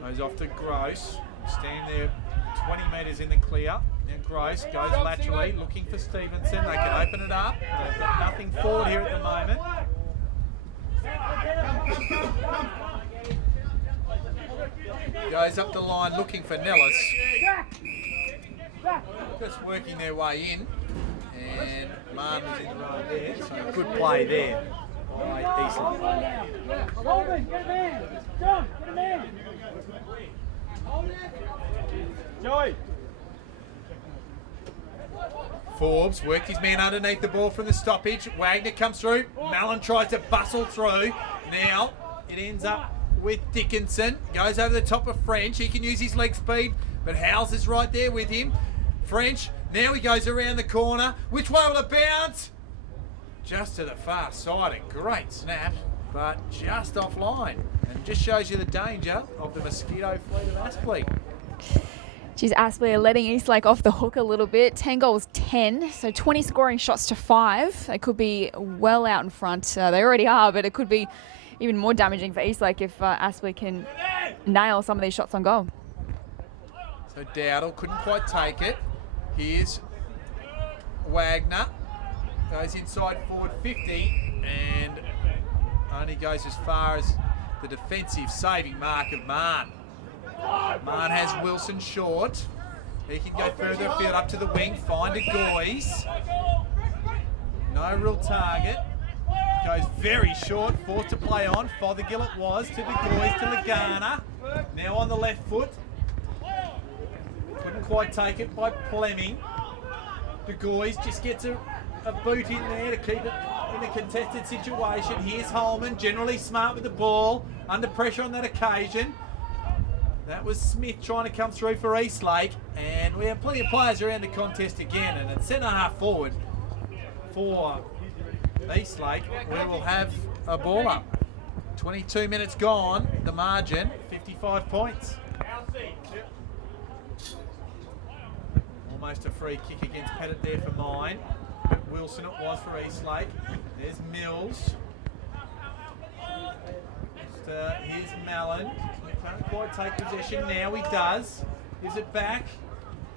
Goes off to Gross. Stand there 20 metres in the clear. And Gross goes laterally looking for Stevenson. They can open it up. They've got nothing forward here at the moment. Goes up the line looking for Nellis. Just working their way in. And Martin was in the road there. So good play there by Eastlake. Joey. Forbes worked his man underneath the ball from the stoppage. Wagner comes through. Mallon tries to bustle through. Now it ends up with Dickinson. Goes over the top of French. He can use his leg speed, but Howes is right there with him. French, now he goes around the corner. Which way will it bounce? Just to the far side. A great snap, but just offline. And just shows you the danger of the mosquito fleet of Aspley. Geez, Aspley are letting Eastlake off the hook a little bit. 10 goals, 10. So 20 scoring shots to 5. They could be well out in front. They already are, but it could be even more damaging for Eastlake if Aspley can nail some of these shots on goal. So Dowdle couldn't quite take it. Here's Wagner. Goes inside forward 50 and only goes as far as the defensive saving mark of Marn. Marn has Wilson short. He can go further afield up to the wing, find a Goys. No real target. Goes very short, forced to play on. Fothergill it was to the Goys to Lagana. Now on the left foot. Couldn't quite take it by Fleming. De Goys just gets a boot in there to keep it in a contested situation. Here's Holman, generally smart with the ball, under pressure on that occasion. That was Smith trying to come through for Eastlake, and we have plenty of players around the contest again, and it's centre half forward for Eastlake. We will have a ball up. 22 minutes gone, the margin, 55 points. Almost a free kick against Pettit there for mine. But Wilson it was for Eastlake. There's Mills. Here's Mallon. He can't quite take possession. Now he does. Gives it back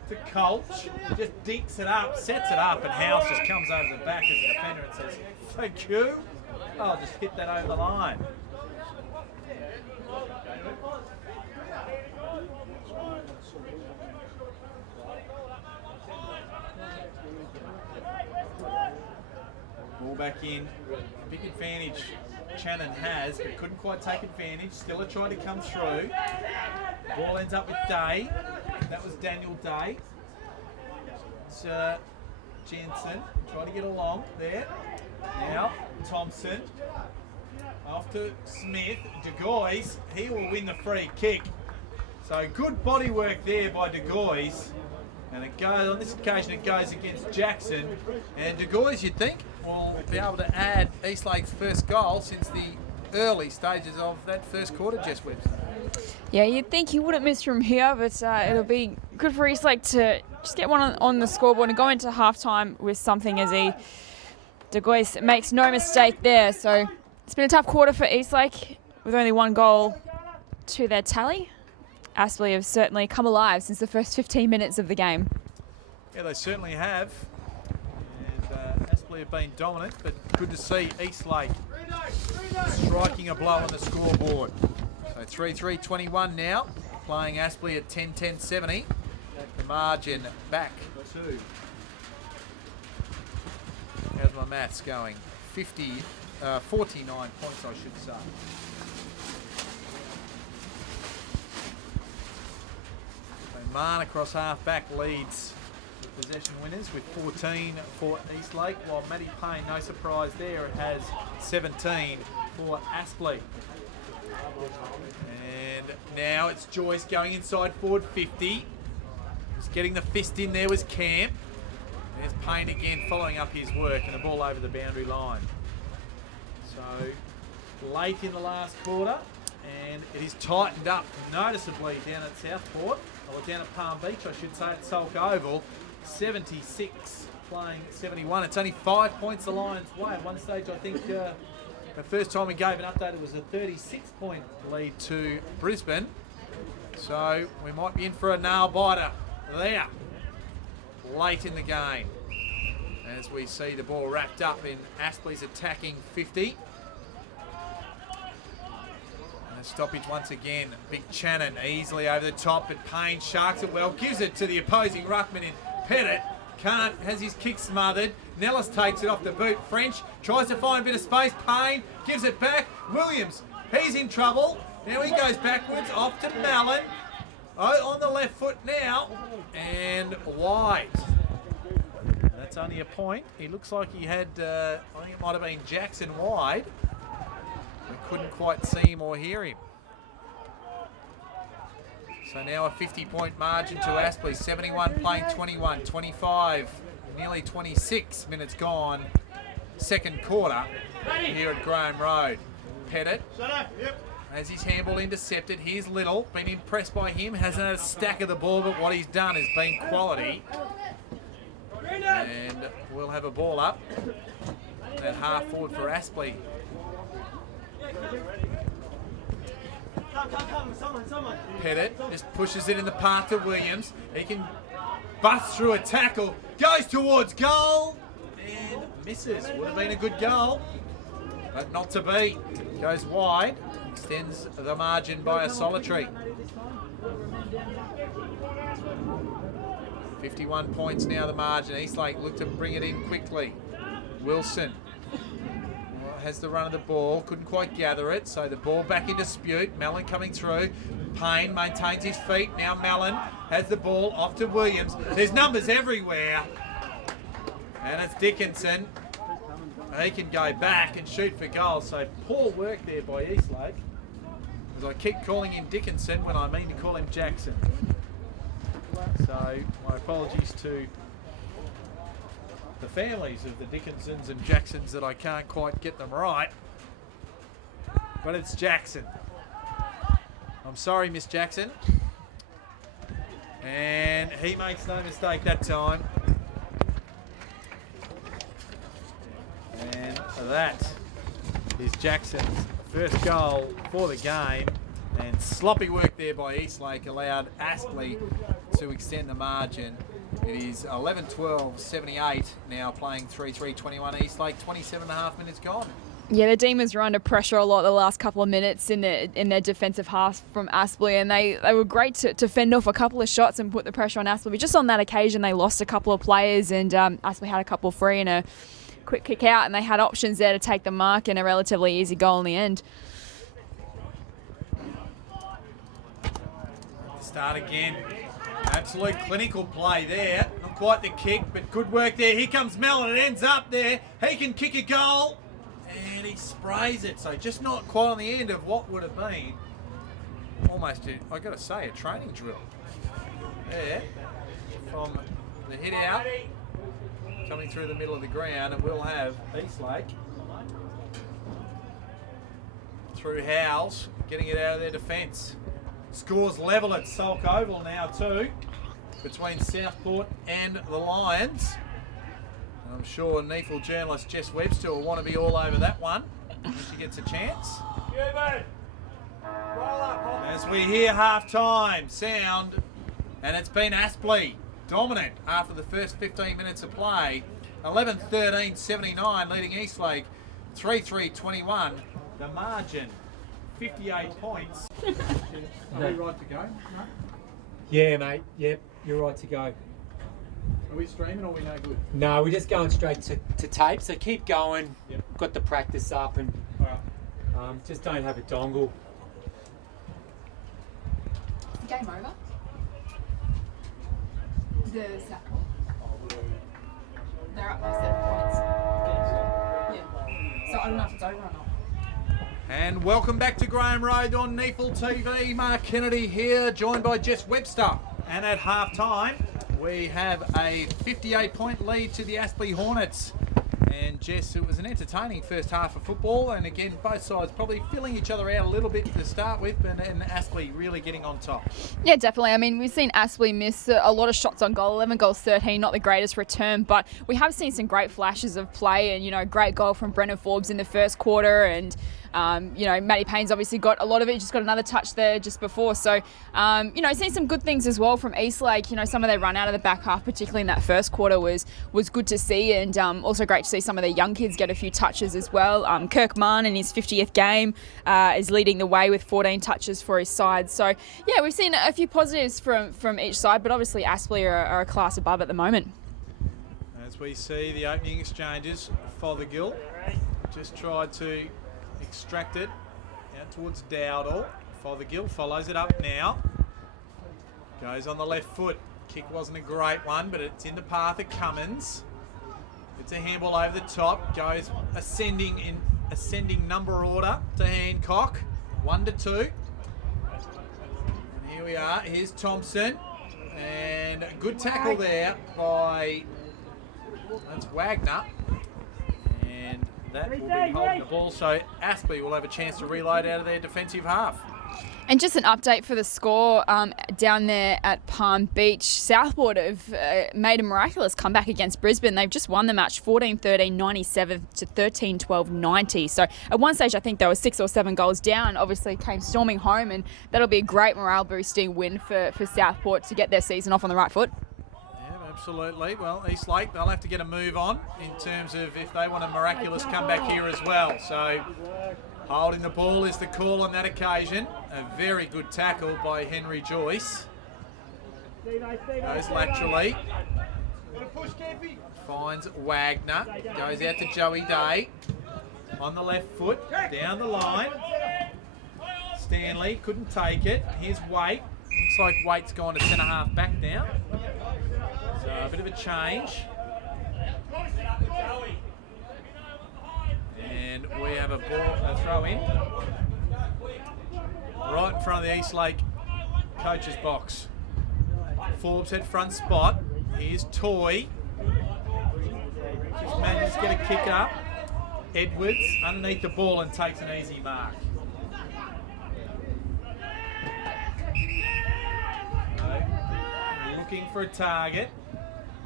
to Colch. Just dinks it up, sets it up, and House just comes over the back as a defender and says, "Thank you." Oh, just hit that over the line. Ball back in. Big advantage Channon has, but couldn't quite take advantage. Still a try to come through. Ball ends up with Day. That was Daniel Day. It's Jensen trying to get along there. Now Thompson. Off to Smith. De Goys, he will win the free kick. So good body work there by De Goys. And it goes, on this occasion it goes against Jackson. And De Goys, you'd think, will be able to add Eastlake's first goal since the early stages of that first quarter, Jess Webb. Yeah, you'd think he wouldn't miss from here, but it'll be good for Eastlake to just get one on the scoreboard and go into halftime with something as De Goys makes no mistake there. So it's been a tough quarter for Eastlake with only one goal to their tally. Aspley have certainly come alive since the first 15 minutes of the game. Yeah, they certainly have. And Aspley have been dominant, but good to see Eastlake striking a blow on the scoreboard. So 3-3-21 now, playing Aspley at 10-10-70. The margin back to, how's my maths going? 49 points, I should say. Mann across half-back leads possession winners with 14 for Eastlake, while Matty Payne, no surprise there, has 17 for Aspley. And now it's Joyce going inside forward 50. Just getting the fist in there was Camp. There's Payne again following up his work, and the ball over the boundary line. So late in the last quarter, and it is tightened up noticeably down at Southport, or down at Palm Beach I should say, at Sulk Oval. 76 playing 71. It's only 5 points the Lions' way. At one stage I think the first time we gave an update it was a 36-point lead to Brisbane. So we might be in for a nail biter there late in the game as we see the ball wrapped up in Aspley's attacking 50. And a stoppage once again. Big Channon easily over the top, but Payne sharks it well, gives it to the opposing ruckman in Pettit. Can't, has his kick smothered. Nellis takes it off the boot. French tries to find a bit of space. Payne gives it back. Williams, he's in trouble. Now he goes backwards off to Mallon. Oh, on the left foot now, and wide. That's only a point. He looks like he had, I think it might have been Jackson wide. We couldn't quite see him or hear him. So now a 50-point margin to Aspley. 71 playing 21, 25, nearly 26 minutes gone. Second quarter here at Graham Road. Pettit has his handball intercepted. Here's Little, been impressed by him. Hasn't had a stack of the ball, but what he's done has been quality. And we'll have a ball up at half forward for Aspley. Pettit just pushes it in the path to Williams. He can bust through a tackle, goes towards goal and misses. Would have been a good goal, but not to be. Goes wide, extends the margin by a solitary. 51 points now the margin. Eastlake look to bring it in quickly. Wilson has the run of the ball, couldn't quite gather it, so the ball back in dispute. Mallon coming through. Payne maintains his feet. Now Mallon has the ball off to Williams. There's numbers everywhere. And it's Dickinson. He can go back and shoot for goal. So poor work there by Eastlake. As I keep calling him Dickinson when I mean to call him Jackson. So my apologies to the families of the Dickinsons and Jacksons that I can't quite get them right. But it's Jackson. I'm sorry, Miss Jackson. And he makes no mistake that time. And that is Jackson's first goal for the game. And sloppy work there by Eastlake allowed Aspley to extend the margin. It is 11-12-78 now playing 3-3-21 Eastlake, 27.5 minutes gone. Yeah, the Demons were under pressure a lot the last couple of minutes in their defensive half from Aspley, and they were great to fend off a couple of shots and put the pressure on Aspley. But just on that occasion, they lost a couple of players, and Aspley had a couple free and a quick kick out, and they had options there to take the mark and a relatively easy goal in the end. Start again. Absolute clinical play there. Not quite the kick, but good work there. Here comes Mellon. It ends up there. He can kick a goal. And he sprays it. So just not quite on the end of what would have been almost, I've got to say, a training drill. There. From the hit out. Coming through the middle of the ground. And we'll have Eastlake through Howells. Getting it out of their defence. Scores level at Sulk Oval now too, between Southport and the Lions. And I'm sure NEAFL journalist Jess Webster will want to be all over that one when she gets a chance. As we hear half-time sound, and it's been Aspley dominant after the first 15 minutes of play. 11-13-79 leading Eastlake, 3-3-21. The margin. 58 points. Are we right to go? No? Yeah, mate. Yep, you're right to go. Are we streaming or are we no good? No, we're just going straight to tape, so keep going. Yep. Got the practice up and All right. just don't have a dongle. Game over? the they're up by 7 points. Yeah. So I don't know if it's over or not. And welcome back to Graham Road on NEAFL TV. Mark Kennedy here, joined by Jess Webster. And at half time, we have a 58-point lead to the Aspley Hornets. And Jess, it was an entertaining first half of football, and again, both sides probably filling each other out a little bit to start with, and Aspley really getting on top. Yeah, definitely. I mean, we've seen Aspley miss a lot of shots on goal, 11 goals, 13, not the greatest return, but we have seen some great flashes of play, and, you know, great goal from Brendan Forbes in the first quarter, and you know, Matty Payne's obviously got a lot of it, just got another touch there just before. So, you know, seen some good things as well from Eastlake. You know, some of their run out of the back half, particularly in that first quarter, was good to see, and also great to see some of the young kids get a few touches as well. Kirk Mann in his 50th game is leading the way with 14 touches for his side. So, yeah, we've seen a few positives from each side, but obviously Aspley are a class above at the moment. As we see the opening exchanges, Fothergill just tried to extract it out towards Dowdall. Fothergill follows it up now. Goes on the left foot. Kick wasn't a great one, but it's in the path of Cummins. It's a handball over the top. Goes ascending in ascending number order to Hancock. 1-2. And here we are. Here's Thompson. And a good tackle there by, that's Wagner. And that will be holding the ball, so Aspley will have a chance to reload out of their defensive half. And just an update for the score down there at Palm Beach. Southport have made a miraculous comeback against Brisbane. They've just won the match 14-13, 97 to 13-12, 90. So at one stage, I think they were 6 or 7 goals down. Obviously came storming home, and that'll be a great morale boosting win for Southport to get their season off on the right foot. Absolutely. Well, Eastlake, they'll have to get a move on in terms of if they want a miraculous comeback here as well. So holding the ball is the call on that occasion. A very good tackle by Henry Joyce. Goes laterally. Finds Wagner. Goes out to Joey Day. On the left foot. Down the line. Stanley couldn't take it. Here's Waite. Looks like Waite's gone to centre-half back now. So a bit of a change. And we have a throw in right in front of the Eastlake coach's box. Forbes at front spot. Here's Toy. Just manages to get a kick up. Edwards underneath the ball and takes an easy mark. So, looking for a target.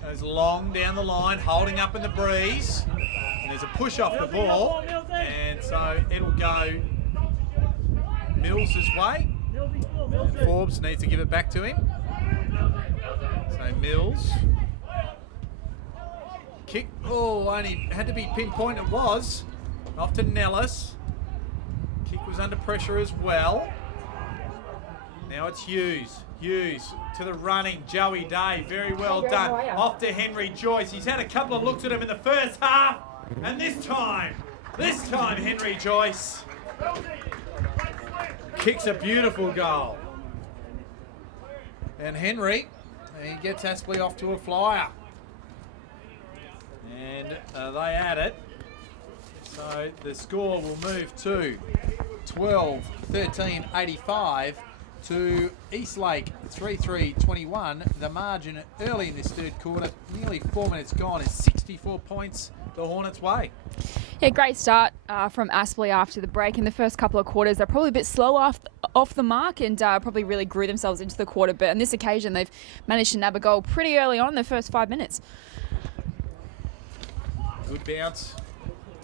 Goes long down the line, holding up in the breeze. And there's a push off the ball. And so it'll go Mills' way. And Forbes needs to give it back to him. So Mills. Kick, only had to be pinpointed. It was. Off to Nellis. Kick was under pressure as well. Now it's Hughes. Hughes to the running, Joey Day, very well done. Off to Henry Joyce. He's had a couple of looks at him in the first half. And this time Henry Joyce kicks a beautiful goal. And Henry, he gets Aspley off to a flyer. And they add it. So the score will move to 12-13, 85 to Eastlake 3-3-21. The margin early in this third quarter, nearly 4 minutes gone, is 64 points the Hornets' way. Yeah, great start from Aspley after the break. In the first couple of quarters, they're probably a bit slow off the mark and probably really grew themselves into the quarter. But on this occasion, they've managed to nab a goal pretty early on in the first 5 minutes. Good bounce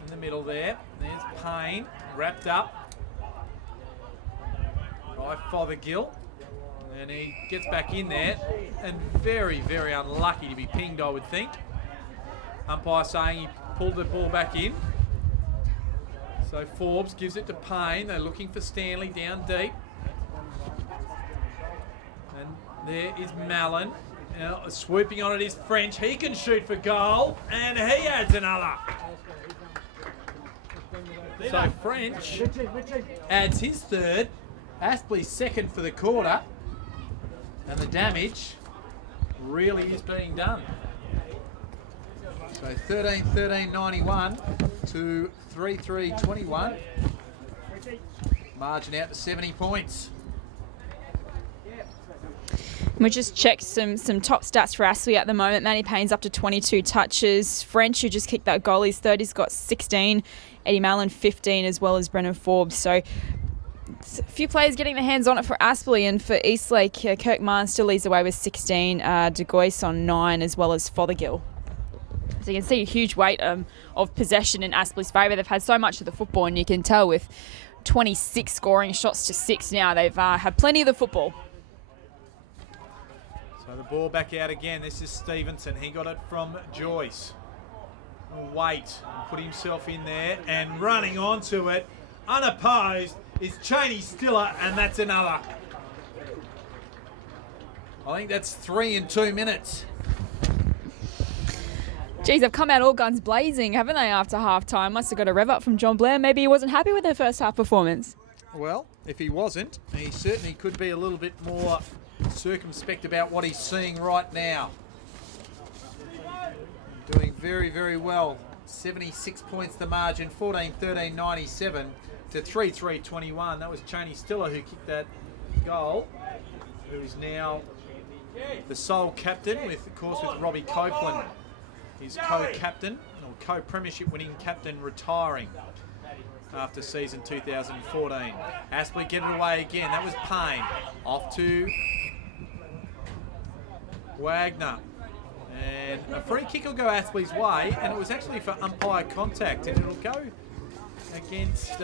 in the middle there. There's Payne, wrapped up by Fothergill. And he gets back in there. And very, very unlucky to be pinged, I would think. Umpire saying he pulled the ball back in. So Forbes gives it to Payne. They're looking for Stanley down deep. And there is Mallon. Now swooping on it is French. He can shoot for goal. And he adds another. So French adds his third. Aspley's second for the quarter. And the damage really is being done. So 13-13-91 to 3-3-21. Margin out to 70 points. We just checked some top stats for Aspley at the moment. Manny Payne's up to 22 touches. French, who just kicked that goal, he's third. He's got 16. Eddie Mallon, 15, as well as Brendan Forbes. So a few players getting their hands on it for Aspley, and for Eastlake, Kirk Marn still leads the way with 16. De Goyce on 9, as well as Fothergill. So you can see a huge weight of possession in Aspley's favour. They've had so much of the football, and you can tell with 26 scoring shots to 6 now, they've had plenty of the football. So the ball back out again. This is Stevenson. He got it from Joyce. Wait, put himself in there and running onto it, unopposed, is Cheney Stiller, and that's another. I think that's 3 in 2 minutes. Geez, they've come out all guns blazing, haven't they, after half-time? Must have got a rev up from John Blair. Maybe he wasn't happy with their first half performance. Well, if he wasn't, he certainly could be a little bit more circumspect about what he's seeing right now. Doing very, very well. 76 points the margin, 14-13-97 to 3-3-21. That was Cheney Stiller who kicked that goal, who is now the sole captain, with, of course, with Robbie Copeland, his co-captain, or co-premiership winning captain, retiring after season 2014. Aspley get it away again. That was Payne. Off to Wagner. And a free kick will go Aspley's way, and it was actually for umpire contact, and it'll go against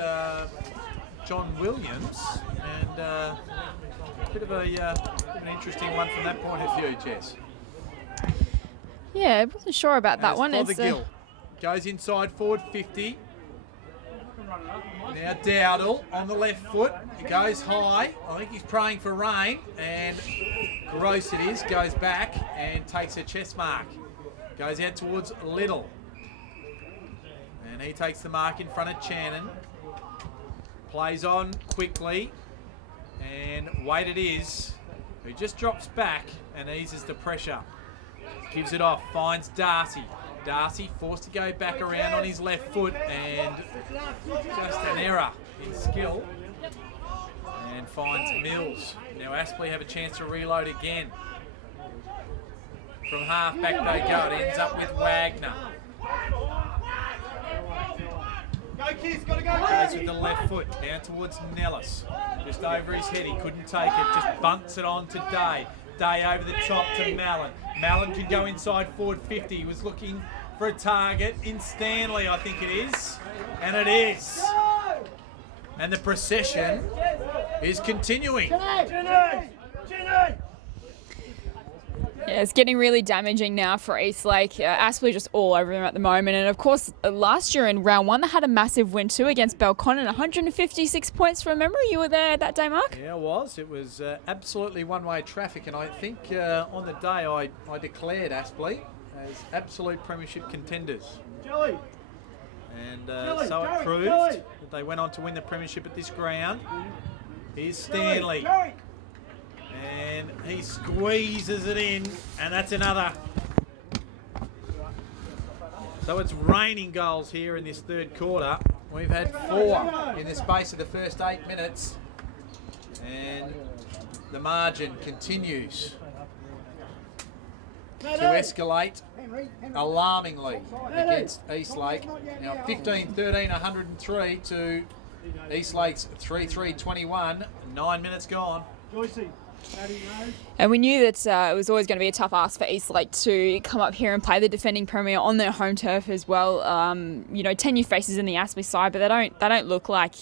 John Williams, and a bit of an interesting one from that point of view, Jess. Yeah, I wasn't sure about that one. Fothergill goes inside forward 50. Now Dowdle on the left foot. He goes high. I think he's praying for rain, and Gross it is, goes back and takes a chest mark. Goes out towards Little. And he takes the mark in front of Channon. Plays on quickly. And Wade it is, who just drops back and eases the pressure. Gives it off, finds Darcy. Darcy forced to go back around on his left foot, and just an error in skill. And finds Mills. Now Aspley have a chance to reload again. From half back they go. It ends up with Wagner. Goes with the left foot down towards Nellis. Just over his head. He couldn't take it. Just bunts it on to Day. Day over the top to Mallon. Mallon can go inside forward 50. He was looking for a target in Stanley, I think it is. And it is. And the procession is continuing. Yeah, it's getting really damaging now for Eastlake. Aspley just all over them at the moment. And of course, last year in round 1, they had a massive win too against Belconnen, 156 points from memory. You were there that day, Mark? Yeah, I was. It was absolutely one-way traffic. And I think on the day I declared Aspley as absolute premiership contenders. And so it proved that they went on to win the premiership at this ground. Here's Stanley. And he squeezes it in, and that's another. So it's raining goals here in this third quarter. We've had 4 in the space of the first 8 minutes, and the margin continues to escalate alarmingly against Eastlake. Now 15-13, 103 to Eastlake's 3-3-21. 9 minutes gone. And we knew that it was always going to be a tough ask for Eastlake to come up here and play the defending premier on their home turf as well. 10 new faces in the Aspley side, but they don't look like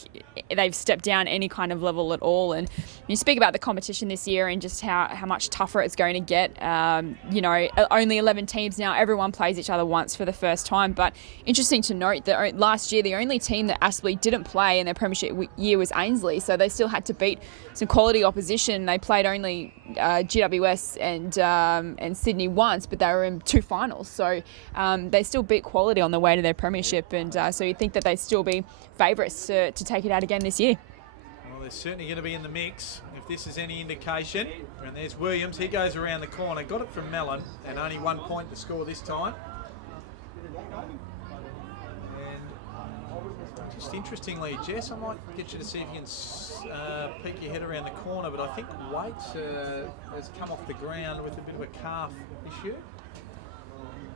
they've stepped down any kind of level at all. And you speak about the competition this year and just how much tougher it's going to get. Only 11 teams now. Everyone plays each other once for the first time. But interesting to note that last year the only team that Aspley didn't play in their premiership year was Ainsley, so they still had to beat some quality opposition. They played only GWS and Sydney once, but they were in 2 finals, so they still beat quality on the way to their premiership, and so you'd think that they'd still be favourites to take it out again this year. Well, they're certainly going to be in the mix if this is any indication. And there's Williams. He goes around the corner. Got it from Mellon, and only 1 point to score this time. And just interestingly, Jess, I might get you to see if you can peek your head around the corner, but I think Waite has come off the ground with a bit of a calf issue.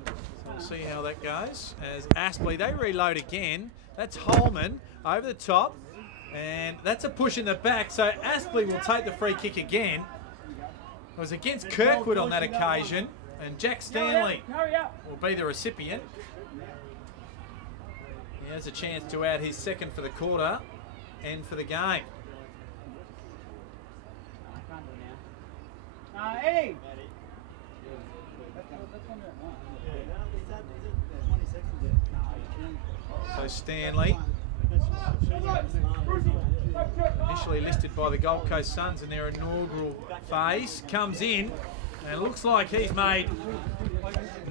So we'll see how that goes. As Aspley, they reload again. That's Holman over the top. And that's a push in the back, so Aspley will take the free kick again. It was against Kirkwood on that occasion, and Jack Stanley will be the recipient. He has a chance to add his second for the quarter and for the game. Eddie! So Stanley, initially listed by the Gold Coast Suns in their inaugural phase, comes in and looks like he's made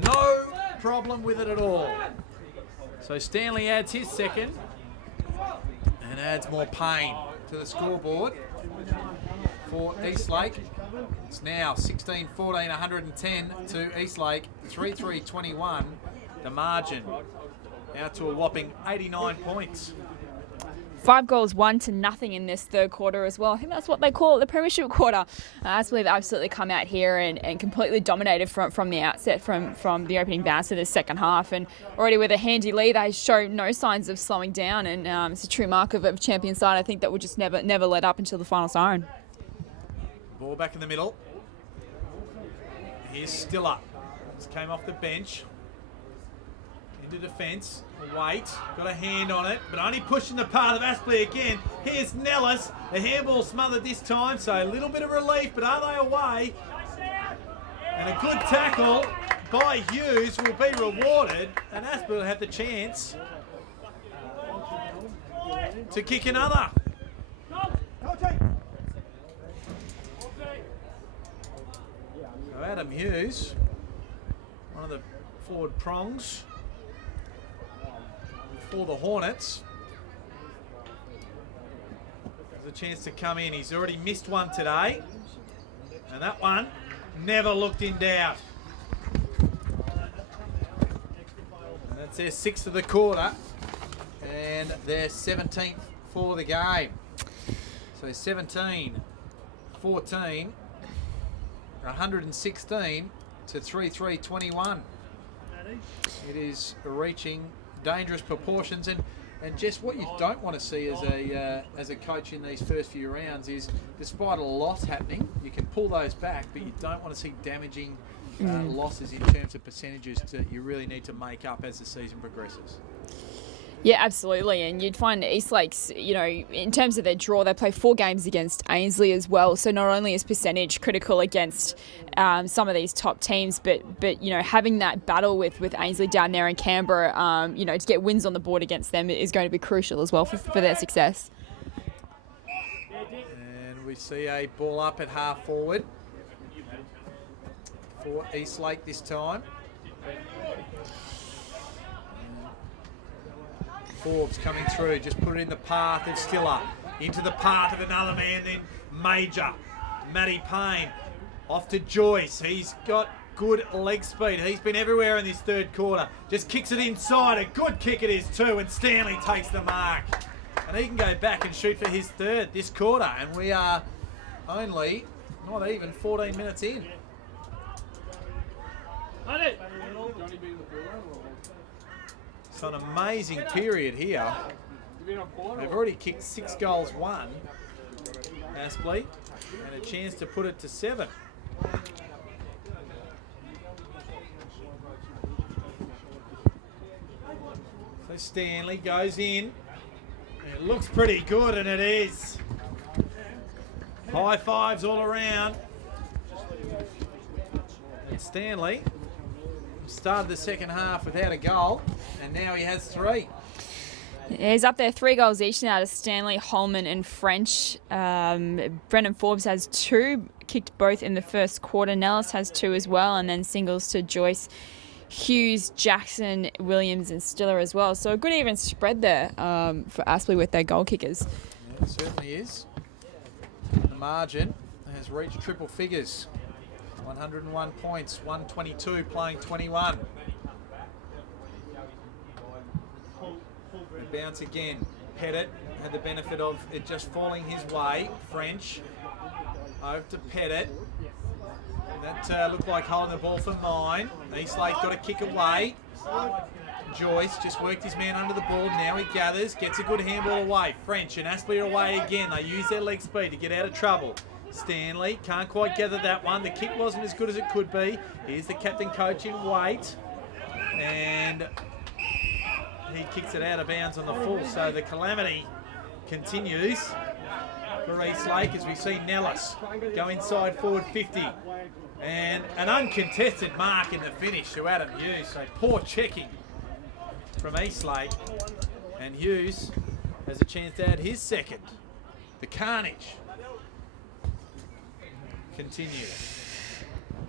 no problem with it at all. So Stanley adds his second and adds more pain to the scoreboard for Eastlake. It's now 16-14, 110 to Eastlake, 3-3-21, the margin. Now to a whopping 89 points. 5 goals, 1-0 in this third quarter as well. I think that's what they call it, the premiership quarter. Aspley have absolutely come out here and completely dominated from the outset, from the opening bounce to the second half. And already with a handy lead, they show no signs of slowing down. And it's a true mark of a champion side, I think, that will just never let up until the final siren. Ball back in the middle. Here's Stiller. Just came off the bench. Into defence. Wait, got a hand on it, but only pushing the path of Aspley again. Here's Nellis. The handball smothered this time, so a little bit of relief, but are they away? And a good tackle by Hughes will be rewarded, and Aspley will have the chance to kick another. So Adam Hughes, one of the forward prongs for the Hornets. There's a chance to come in. He's already missed one today, and that one never looked in doubt. And that's their 6th of the quarter and their 17th for the game. So 17-14, 116 to 3-3-21. It is reaching dangerous proportions, and just what you don't want to see as a coach in these first few rounds is, despite a loss happening, you can pull those back, but you don't want to see damaging losses in terms of percentages that you really need to make up as the season progresses. Yeah, absolutely. And you'd find Eastlake's, in terms of their draw, they play 4 games against Ainsley as well. So not only is percentage critical against some of these top teams, but having that battle with Ainsley down there in Canberra, to get wins on the board against them is going to be crucial as well for their success. And we see a ball up at half forward for Eastlake this time. Forbes coming through, just put it in the path of Stiller, into the path of another man, then Major, Matty Payne, off to Joyce. He's got good leg speed. He's been everywhere in this third quarter. Just kicks it inside, a good kick it is too, and Stanley takes the mark. And he can go back and shoot for his third this quarter, and we are only not even 14 minutes in. So an amazing period here. They've already kicked 6 goals, 1, Aspley, and a chance to put it to 7. So Stanley goes in. It looks pretty good, and it is. High fives all around. And Stanley started the second half without a goal, and now he has 3. He's up there, 3 goals each now to Stanley, Holman and French. Brendan Forbes has 2, kicked both in the first quarter. Nellis has 2 as well, and then singles to Joyce, Hughes, Jackson, Williams and Stiller as well. So a good even spread there for Aspley with their goal kickers. Yeah, it certainly is. The margin has reached triple figures. 101 points, 122 playing 21. The bounce again. Pettit had the benefit of it just falling his way. French over to Pettit. That looked like holding the ball for mine. Eastlake got a kick away. Joyce just worked his man under the ball. Now he gathers, gets a good handball away. French and Aspley are away again. They use their leg speed to get out of trouble. Stanley can't quite gather that one. The kick wasn't as good as it could be. Here's the captain coach in weight. And he kicks it out of bounds on the full. So the calamity continues for Eastlake as we see Nellis go inside forward 50. And an uncontested mark in the finish to Adam Hughes. So poor checking from Eastlake. And Hughes has a chance to add his second. The carnage continues.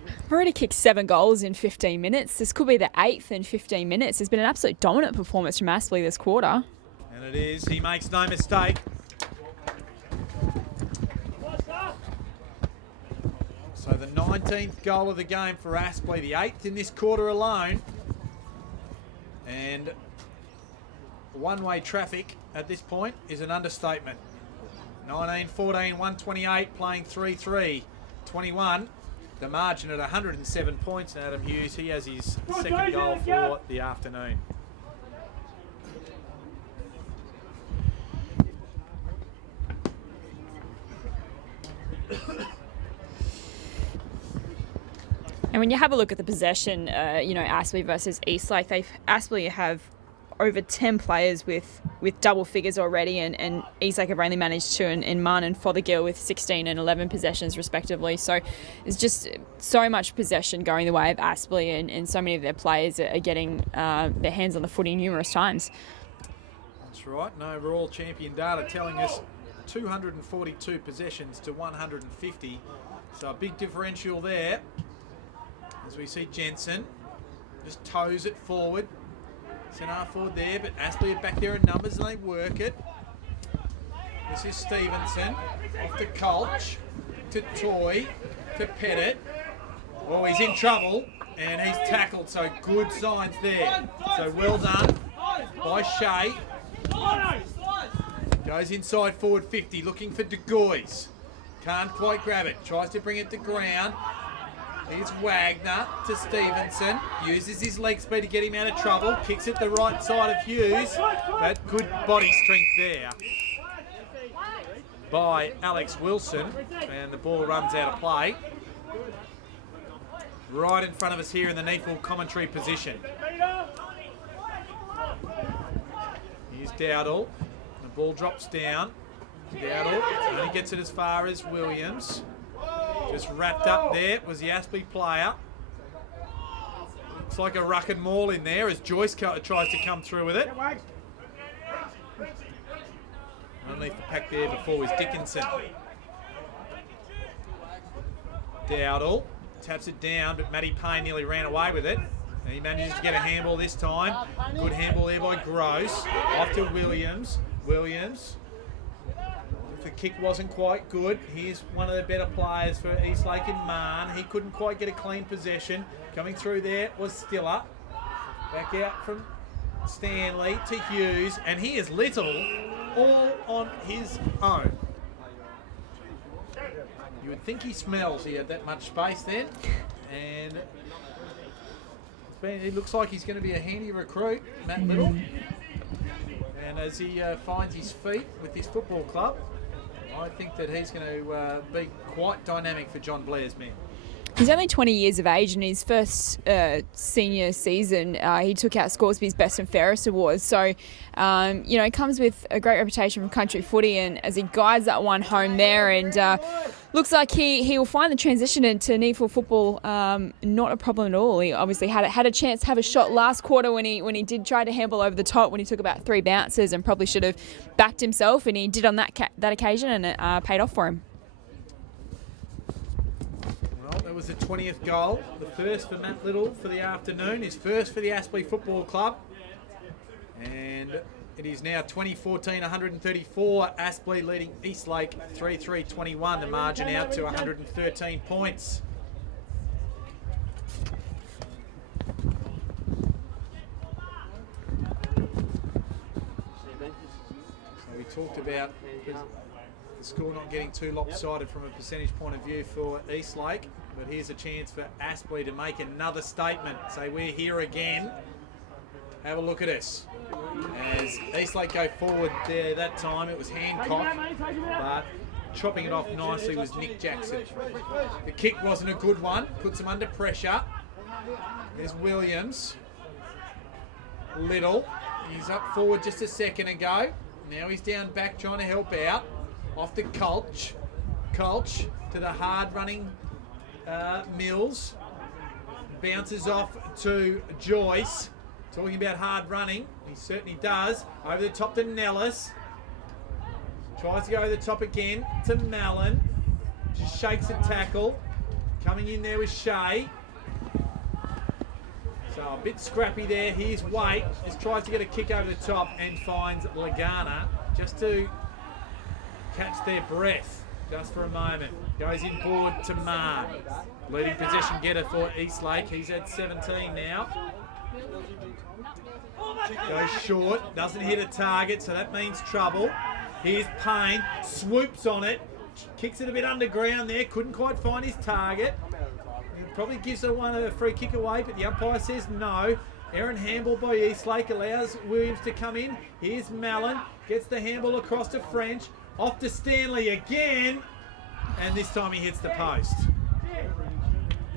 I've already kicked 7 goals in 15 minutes. This could be the 8th in 15 minutes. There's been an absolute dominant performance from Aspley this quarter. And it is. He makes no mistake. So the 19th goal of the game for Aspley, the 8th in this quarter alone. And one-way traffic at this point is an understatement. 19-14, 128, playing 3-3, 21. The margin at 107 points, and Adam Hughes, he has his second goal for the afternoon. And when you have a look at the possession, Aspley versus Eastlake, Aspley have over 10 players with double figures already, and Eastlake have only managed 2 in Munn and Fothergill with 16 and 11 possessions respectively. So it's just so much possession going the way of Aspley, and so many of their players are getting their hands on the footy numerous times. That's right, and overall champion data telling us 242 possessions to 150. So a big differential there. As we see Jensen just toes it forward. Centre forward there, but Aspley are back there in numbers and they work it. This is Stevenson, off to Colch, to Toy, to Pettit. Oh, he's in trouble and he's tackled, so good signs there. So well done by Shea. Goes inside forward 50, looking for De Goys. Can't quite grab it, tries to bring it to ground. Here's Wagner to Stevenson. Uses his leg speed to get him out of trouble. Kicks it the right side of Hughes. But good body strength there by Alex Wilson. And the ball runs out of play. Right in front of us here in the NEAFL commentary position. Here's Dowdle. The ball drops down. Dowdle only gets it as far as Williams. Just wrapped up there was the Aspley player. Looks like a ruck and maul in there as Joyce tries to come through with it. Underneath the pack there before was Dickinson. Dowdle taps it down, but Matty Payne nearly ran away with it. And he manages to get a handball this time. Good handball there by Gross. Off to Williams. Williams. The kick wasn't quite good. Here's one of the better players for Eastlake and Marn. He couldn't quite get a clean possession. Coming through there was Stiller. Back out from Stanley to Hughes. And he is Little all on his own. You would think he smells. He had that much space then. And it looks like he's going to be a handy recruit, Matt Little. And as he finds his feet with his football club, I think that he's going to be quite dynamic for John Blair's men. He's only 20 years of age, and his first senior season, he took out Scoresby's Best and Fairest Awards. So, he comes with a great reputation from country footy, and as he guides that one home there, and looks like he will find the transition into NEAFL football not a problem at all. He obviously had a chance to have a shot last quarter when he did try to handball over the top when he took about 3 bounces and probably should have backed himself, and he did on that occasion, and it paid off for him. Well, that was the 20th goal, the first for Matt Little for the afternoon, his first for the Aspley Football Club. And It is now 2014, 134. Aspley leading Eastlake 3-3-21. The margin out to 113 points. So we talked about the score not getting too lopsided from a percentage point of view for Eastlake, but here's a chance for Aspley to make another statement. Say, we're here again. Have a look at us. As Eastlake go forward there that time, it was Hancock, but chopping it off nicely was Nick Jackson. The kick wasn't a good one, puts him under pressure. There's Williams. Little, he's up forward just a second ago. Now he's down back trying to help out. Off to Colch. Colch to the hard running Mills. Bounces off to Joyce. Talking about hard running, he certainly does. Over the top to Nellis. Tries to go over the top again to Mallon. Just shakes a tackle. Coming in there with Shea. So a bit scrappy there. Here's Waite. Just tries to get a kick over the top and finds Lagana just to catch their breath just for a moment. Goes inboard to Marr. Leading possession getter for Eastlake. He's at 17 now. Goes short, doesn't hit a target, so that means trouble. Here's Payne, swoops on it, kicks it a bit underground there, couldn't quite find his target. It probably gives a free kick away, but the umpire says no. Aaron handball by Eastlake allows Williams to come in. Here's Mallon, gets the handball across to French, off to Stanley again, and this time he hits the post.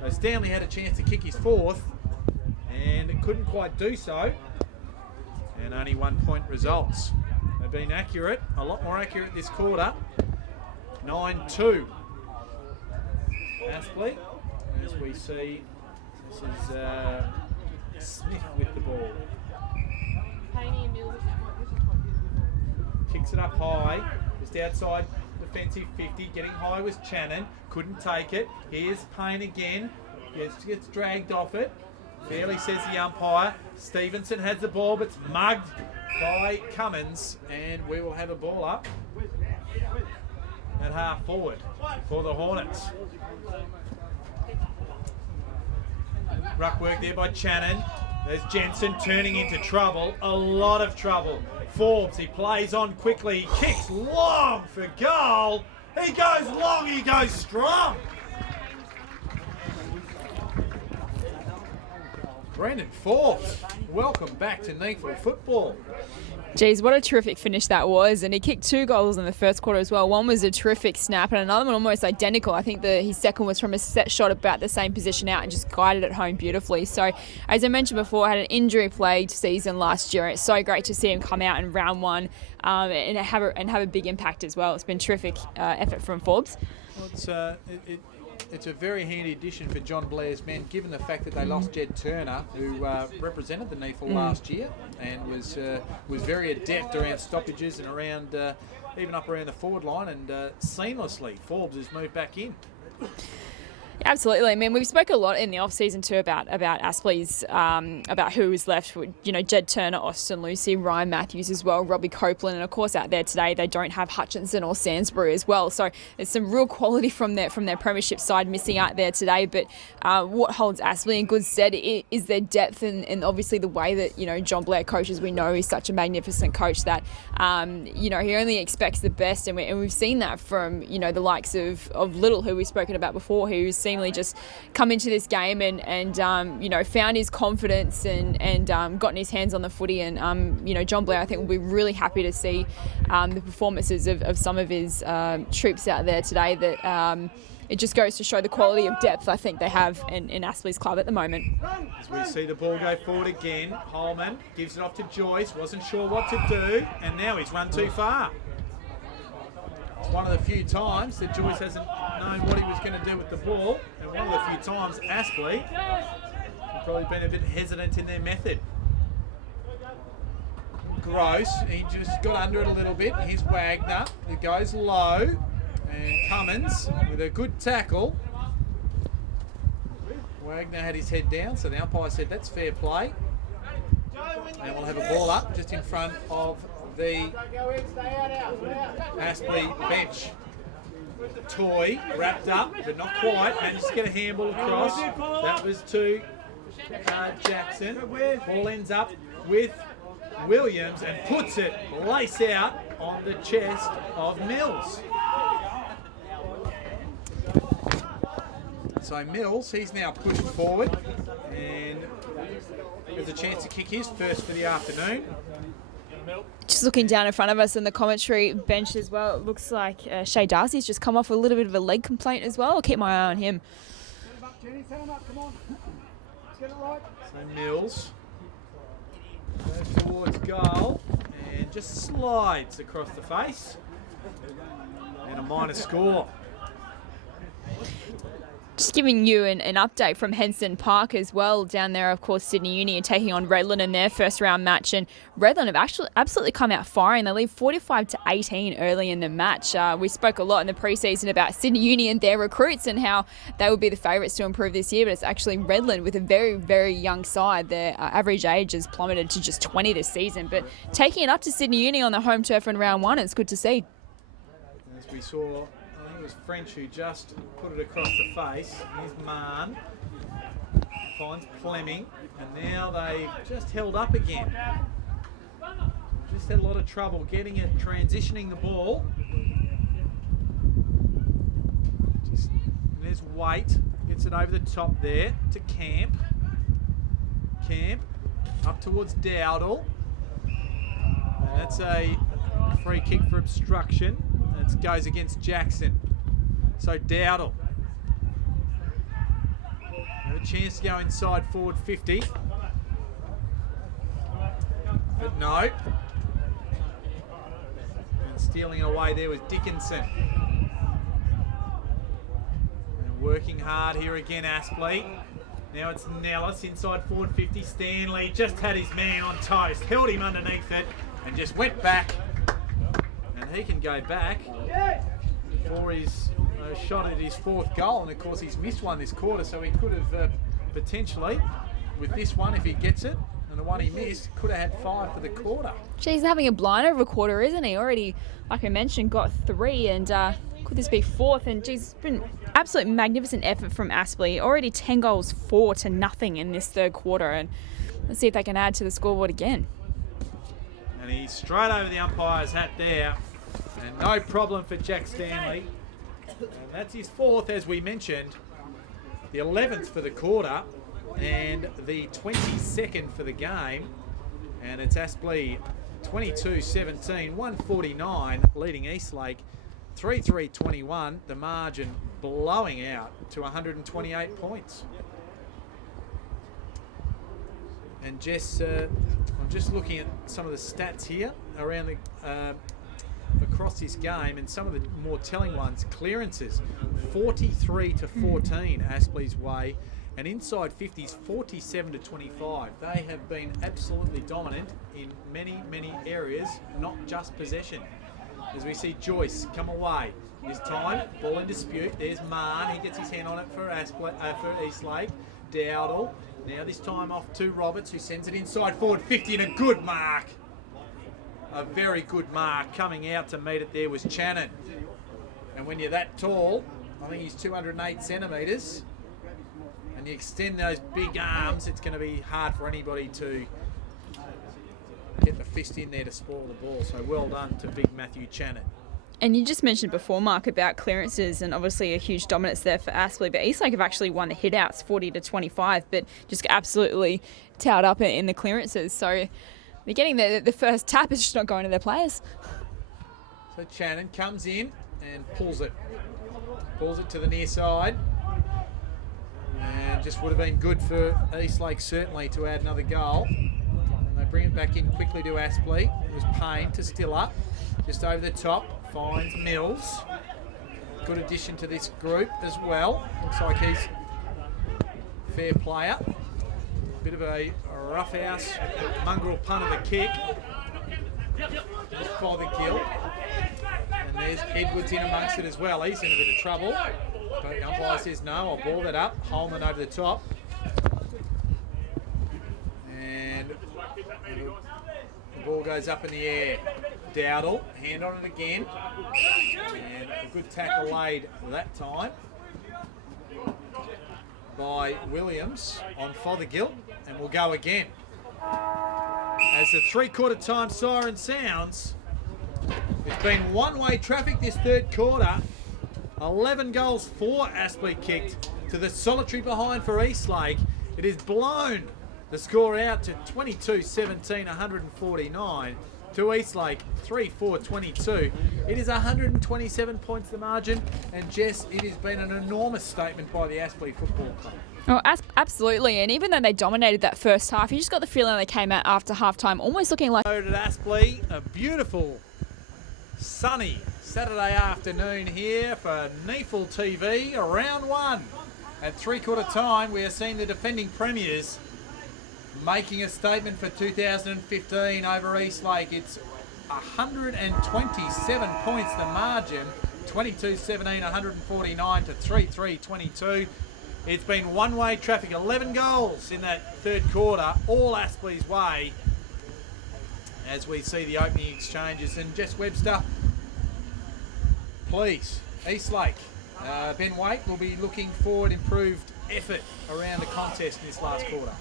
So Stanley had a chance to kick his fourth, and it couldn't quite do so. And only 1 point results. They've been accurate, a lot more accurate this quarter. 9-2. Aspley, as we see, this is Smith with the ball. Kicks it up high, just outside defensive 50, getting high was Channon, couldn't take it. Here's Payne again, gets dragged off it. Fairly says the umpire. Stevenson has the ball, but it's mugged by Cummins, and we will have a ball up at half forward for the Hornets. Ruck work there by Channon. There's Jensen turning into trouble, a lot of trouble. Forbes, he plays on quickly, he kicks long for goal. He goes long, he goes strong. Brandon Forbes, welcome back to NEAFL football. Geez, what a terrific finish that was. And he kicked 2 goals in the first quarter as well. One was a terrific snap and another one almost identical. I think his second was from a set shot about the same position out and just guided it home beautifully. So, as I mentioned before, had an injury-plagued season last year. It's so great to see him come out in round one and have a big impact as well. It's been a terrific effort from Forbes. Well, it's a very handy addition for John Blair's men, given the fact that they lost Jed Turner, who represented the NEAFL last year and was very adept around stoppages and around even up around the forward line, and seamlessly Forbes has moved back in. Absolutely. I mean, we've spoken a lot in the off-season too about Aspley's, about who is left. You know, Jed Turner, Austin Lucy, Ryan Matthews as well, Robbie Copeland, and of course out there today they don't have Hutchinson or Sainsbury as well. So there's some real quality from their premiership side missing out there today. But what holds Aspley in good stead is their depth and obviously the way that John Blair coaches. We know he's such a magnificent coach that he only expects the best, and we've seen that from the likes of Little, who we've spoken about before, who's seemingly just come into this game and found his confidence and gotten his hands on the footy. And John Blair, I think, will be really happy to see the performances of some of his troops out there today. That it just goes to show the quality of depth I think they have in Aspley's club at the moment. As we see the ball go forward again, Holman gives it off to Joyce, wasn't sure what to do, and now he's run too far. It's one of the few times that Joyce hasn't known what he was going to do with the ball, and one of the few times Aspley have probably been a bit hesitant in their method. Gross, he just got under it a little bit. Here's Wagner, it goes low, and Cummins with a good tackle. Wagner had his head down, so the umpire said that's fair play. And we'll have a ball up just in front of the Aspley bench. Toy wrapped up, but not quite. Managed to get a handball across. That was to Jackson. Ball ends up with Williams and puts it lace out on the chest of Mills. So Mills, he's now pushed forward and has a chance to kick his first for the afternoon. Just looking down in front of us in the commentary bench as well, it looks like Shay Darcy's just come off with a little bit of a leg complaint as well. I'll keep my eye on him. So Mills goes towards goal and just slides across the face. And a minor score. Just giving you an update from Henson Park as well. Down there, of course, Sydney Uni are taking on Redland in their first round match. And Redland have actually absolutely come out firing. They lead 45-18 early in the match. We spoke a lot in the preseason about Sydney Uni and their recruits and how they would be the favourites to improve this year. But it's actually Redland with a very, very young side. Their average age has plummeted to just 20 this season. But taking it up to Sydney Uni on the home turf in round one, it's good to see. As we saw, I think it was French who just put it across the face. Here's Mann. Finds Fleming. And now they've just held up again. Just had a lot of trouble getting it, transitioning the ball. There's Waite. Gets it over the top there to Camp. Camp up towards Dowdle. And that's a free kick for obstruction. It goes against Jackson. So Dowdle. Have a chance to go inside forward 50. But no. And stealing away there was Dickinson. And working hard here again, Aspley. Now it's Nellis inside forward 50. Stanley just had his man on toast. Held him underneath it and just went back. And he can go back for his shot at his fourth goal. And of course he's missed one this quarter, so he could have potentially, with this one, if he gets it, and the one he missed, could have had 5 for the quarter. He's having a blinder of a quarter, isn't he? Already, like I mentioned, got 3, and could this be 4th? And geez, it's been absolute magnificent effort from Aspley. Already 10 goals, 4-0 in this third quarter, and let's see if they can add to the scoreboard again. And he's straight over the umpire's hat there, and no problem for Jack Stanley. And that's his 4th, as we mentioned, the 11th for the quarter, and the 22nd for the game. And it's Aspley 22-17, 149, leading Eastlake 3-3-21, the margin blowing out to 128 points. And Jess, I'm just looking at some of the stats here around the across this game, and some of the more telling ones. Clearances 43-14 Aspley's way, and inside 50s 47-25. They have been absolutely dominant in many areas, not just possession. As we see Joyce come away this time, ball in dispute. There's Mann, he gets his hand on it for Aspley, for Eastlake. Dowdle now this time off to Roberts, who sends it inside forward 50, and a good mark. A very good mark. Coming out to meet it there was Channon. And when you're that tall, I think he's 208 centimetres, and you extend those big arms, it's going to be hard for anybody to get the fist in there to spoil the ball. So well done to big Matthew Channon. And you just mentioned before, Mark, about clearances and obviously a huge dominance there for Aspley. But Eastlake have actually won the hit-outs 40-25, but just absolutely towed up in the clearances. So they're getting the first tap, it's just not going to their players. So Channon comes in and pulls it to the near side. And just would have been good for Eastlake certainly to add another goal. And they bring it back in quickly to Aspley. It was Payne to still up. Just over the top, finds Mills. Good addition to this group as well. Looks like he's a fair player. Bit of a roughhouse, mongrel punt of a kick. Just by the gill. And there's Edwards in amongst it as well. He's in a bit of trouble. But the umpire says no, I'll ball that up. Holman over the top. And The ball goes up in the air. Dowdle, hand on it again. And a good tackle laid that time by Williams on Fothergill. And we'll go again. As the three-quarter time siren sounds, it's been one-way traffic this third quarter. 11 goals for Aspley kicked to the solitary behind for Eastlake. It has blown the score out to 22-17, 149 to Eastlake, 3-4-22. It is 127 points the margin, and Jess, it has been an enormous statement by the Aspley Football Club. Oh, absolutely. And even though they dominated that first half, you just got the feeling they came out after halftime almost looking like... At Aspley, a beautiful, sunny Saturday afternoon here for NEAFL TV, round one. At three-quarter time, we are seeing the defending premiers making a statement for 2015 over Eastlake. It's 127 points the margin, 22-17, 149 to 3-3-22. It's been one-way traffic, 11 goals in that third quarter, all Aspley's way, as we see the opening exchanges. And Jess Webster, please, Eastlake, Ben Waite will be looking forward improved effort around the contest in this last quarter.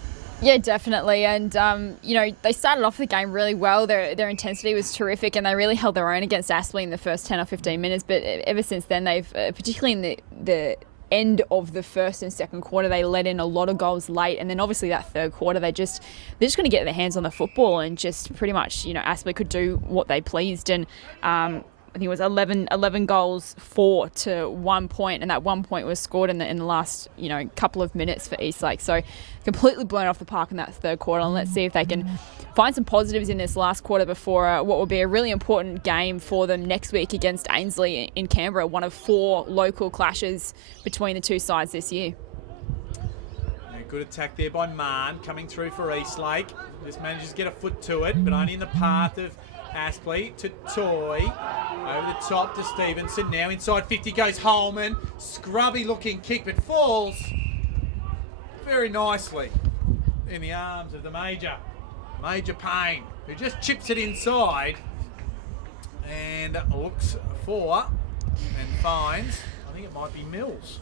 Yeah, definitely. And, they started off the game really well. Their intensity was terrific and they really held their own against Aspley in the first 10 or 15 minutes. But ever since then, they've, particularly in the end of the first and second quarter, they let in a lot of goals late. And then obviously that third quarter, they're just going to get their hands on the football and just pretty much, Aspley could do what they pleased. And I think it was 11 goals, 4 to 1 point, and that 1 point was scored in the last couple of minutes for Eastlake. So completely blown off the park in that third quarter, and let's see if they can find some positives in this last quarter before what will be a really important game for them next week against Ainsley in Canberra, one of 4 local clashes between the two sides this year. Good attack there by Marn, coming through for Eastlake. Just manages to get a foot to it, but only in the path of Aspley to Toy, over the top to Stevenson, now inside 50 goes Holman, scrubby looking kick but falls very nicely in the arms of the Major Payne, who just chips it inside and looks for and finds, I think it might be Mills.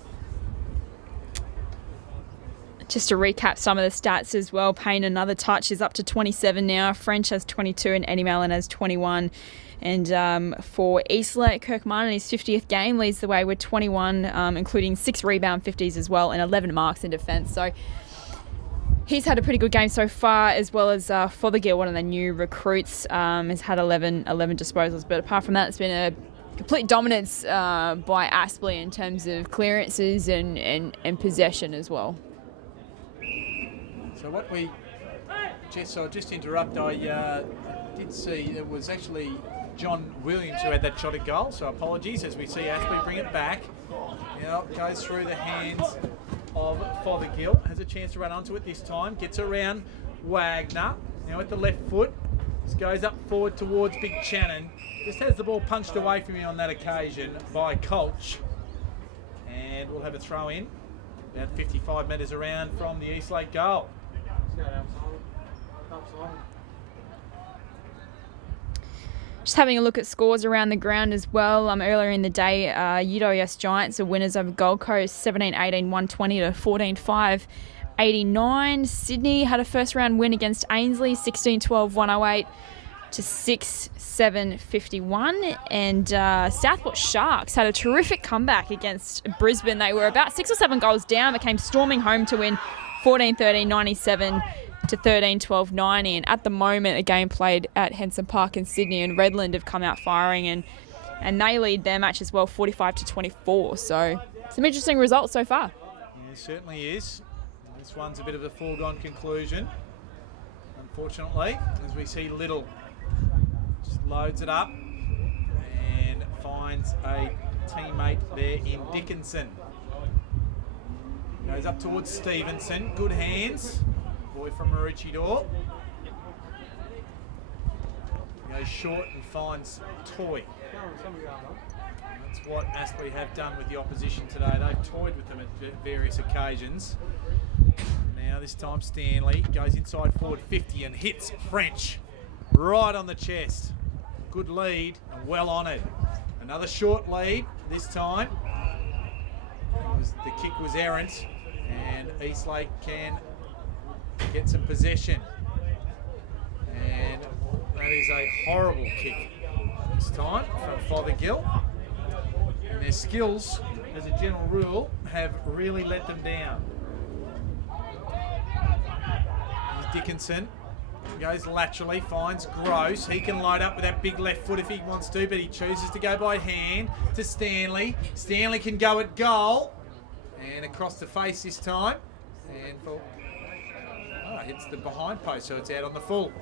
Just to recap some of the stats as well, Payne another touch is up to 27 now. French has 22 and Eddie Mallon has 21. And for Eastlake, Kirk Martin in his 50th game leads the way with 21, including 6 rebound 50s as well and 11 marks in defence. So he's had a pretty good game so far, as well as Fothergill, one of the new recruits, has had 11 disposals. But apart from that, it's been a complete dominance by Aspley in terms of clearances and possession as well. So Jess, I'll just interrupt. I did see it was actually John Williams who had that shot at goal, so apologies as we see Aspley bring it back. It goes through the hands of Fothergill, has a chance to run onto it this time, gets around Wagner, now at the left foot, just goes up forward towards Big Channon, just has the ball punched away from him on that occasion by Colch, and we'll have a throw in, about 55 metres around from the Eastlake goal. Just having a look at scores around the ground as well. Earlier in the day, UWS Giants are winners over Gold Coast, 17-18, 120 to 14-5, 89. Sydney had a first round win against Ainsley, 16-12, 108 to 6-7, 51. And Southport Sharks had a terrific comeback against Brisbane. They were about 6 or 7 goals down, but came storming home to win 14-13, 97 to 13-12, 90. And at the moment, the game played at Henson Park in Sydney, and Redland have come out firing, and they lead their match as well, 45 to 24. So some interesting results so far. Yeah, it certainly is. This one's a bit of a foregone conclusion, unfortunately, as we see Little just loads it up and finds a teammate there in Dickinson. Goes up towards Stevenson. Good hands. Boy from Maroochydore. Goes short and finds Toy. That's what Aspley have done with the opposition today. They've toyed with them at various occasions. Now this time Stanley goes inside forward 50 and hits French right on the chest. Good lead and well honoured. Another short lead this time. The kick was errant and Eastlake can get some possession. And that is a horrible kick this time from Fothergill. And their skills, as a general rule, have really let them down. Dickinson goes laterally, finds Gross. He can load up with that big left foot if he wants to, but he chooses to go by hand to Stanley. Stanley can go at goal. And across the face this time. And hits the behind post, so it's out on the full.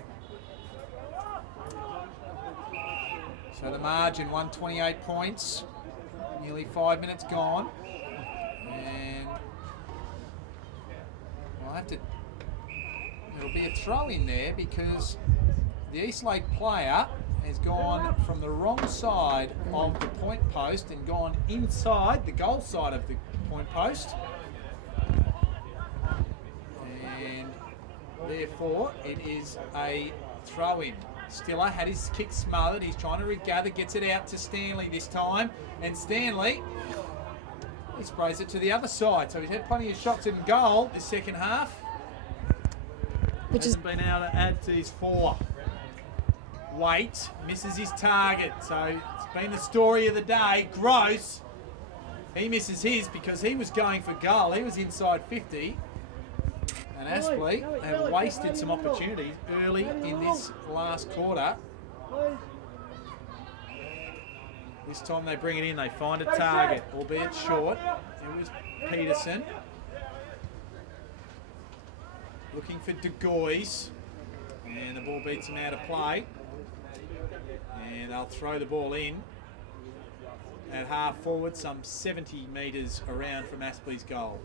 So the margin, 128 points. Nearly 5 minutes gone. And I'll have to... It'll be a throw in there because the Eastlake player has gone from the wrong side of the point post and gone inside the goal side of the point post. And therefore it is a throw in. Stiller had his kick smothered. He's trying to regather, gets it out to Stanley this time. And Stanley, he sprays it to the other side. So he's had plenty of shots in goal this second half. Which hasn't been able to add to his 4. Waite misses his target. So it's been the story of the day. Gross, he misses his because he was going for goal. He was inside 50. And Aspley have wasted some opportunities early in this last quarter. This time they bring it in. They find a target, albeit short. It was Peterson. Looking for De Gois, and the ball beats him out of play. And they'll throw the ball in at half forward, some 70 metres around from Aspley's goal.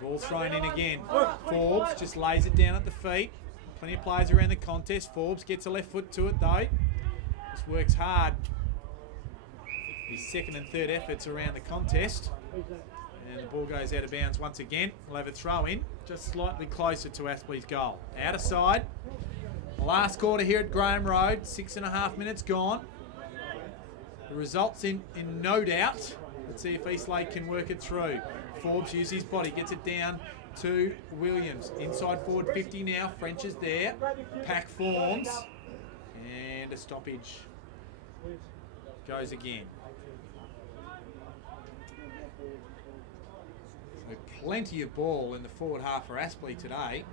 Ball thrown in again. Forbes just lays it down at the feet. Plenty of players around the contest. Forbes gets a left foot to it though. Just works hard. His second and third efforts around the contest. And the ball goes out of bounds once again. We'll have a throw in, just slightly closer to Aspley's goal. Out of side. Last quarter here at Graham Road, 6.5 minutes gone. The results in no doubt. Let's see if Eastlake can work it through. Forbes uses his body, gets it down to Williams. Inside forward 50 now. French is there. Pack forms. And a stoppage goes again. So plenty of ball in the forward half for Aspley today.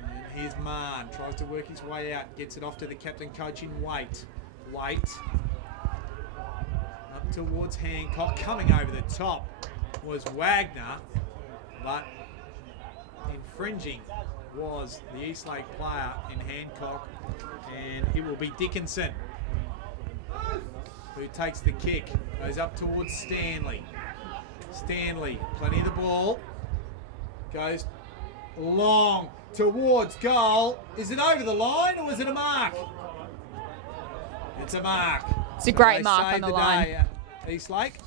And here's Marn, tries to work his way out, gets it off to the captain coach in Waite. Waite up towards Hancock, coming over the top was Wagner, but infringing was the Eastlake player in Hancock, and it will be Dickinson who takes the kick, goes up towards Stanley. Stanley, plenty of the ball, goes long towards goal. Is it over the line or is it a mark? It's a mark. It's a great mark on the line. Day, Eastlake.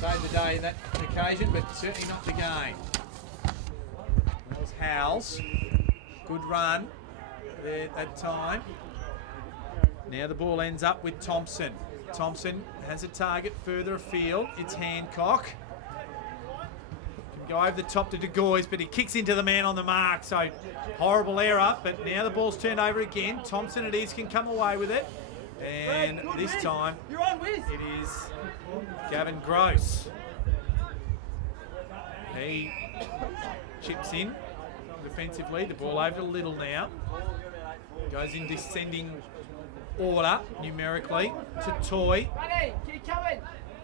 Saved the day that occasion, but certainly not the game. That was Howells. Good run there at that time. Now the ball ends up with Thompson. Thompson has a target further afield. It's Hancock. Can go over the top to De Gois, but he kicks into the man on the mark. So horrible error, but now the ball's turned over again. Thompson it is, can come away with it. And this time it is Gavin Gross. He chips in defensively. The ball over to Little now. Goes in descending order numerically to Toy.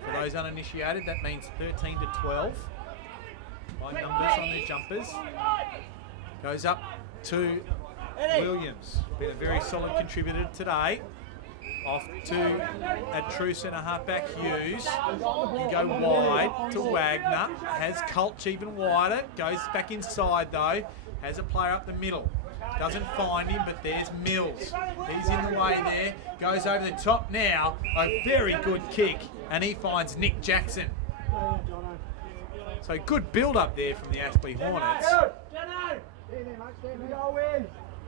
For those uninitiated, that means 13 to 12 by numbers on their jumpers. Goes up to Williams. Been a very solid contributor today. Off to a true centre halfback Hughes. Can go wide to Wagner. Has Culch even wider. Goes back inside though. Has a player up the middle. Doesn't find him, but there's Mills. He's in the way there. Goes over the top now. A very good kick, and he finds Nick Jackson. So good build-up there from the Aspley Hornets.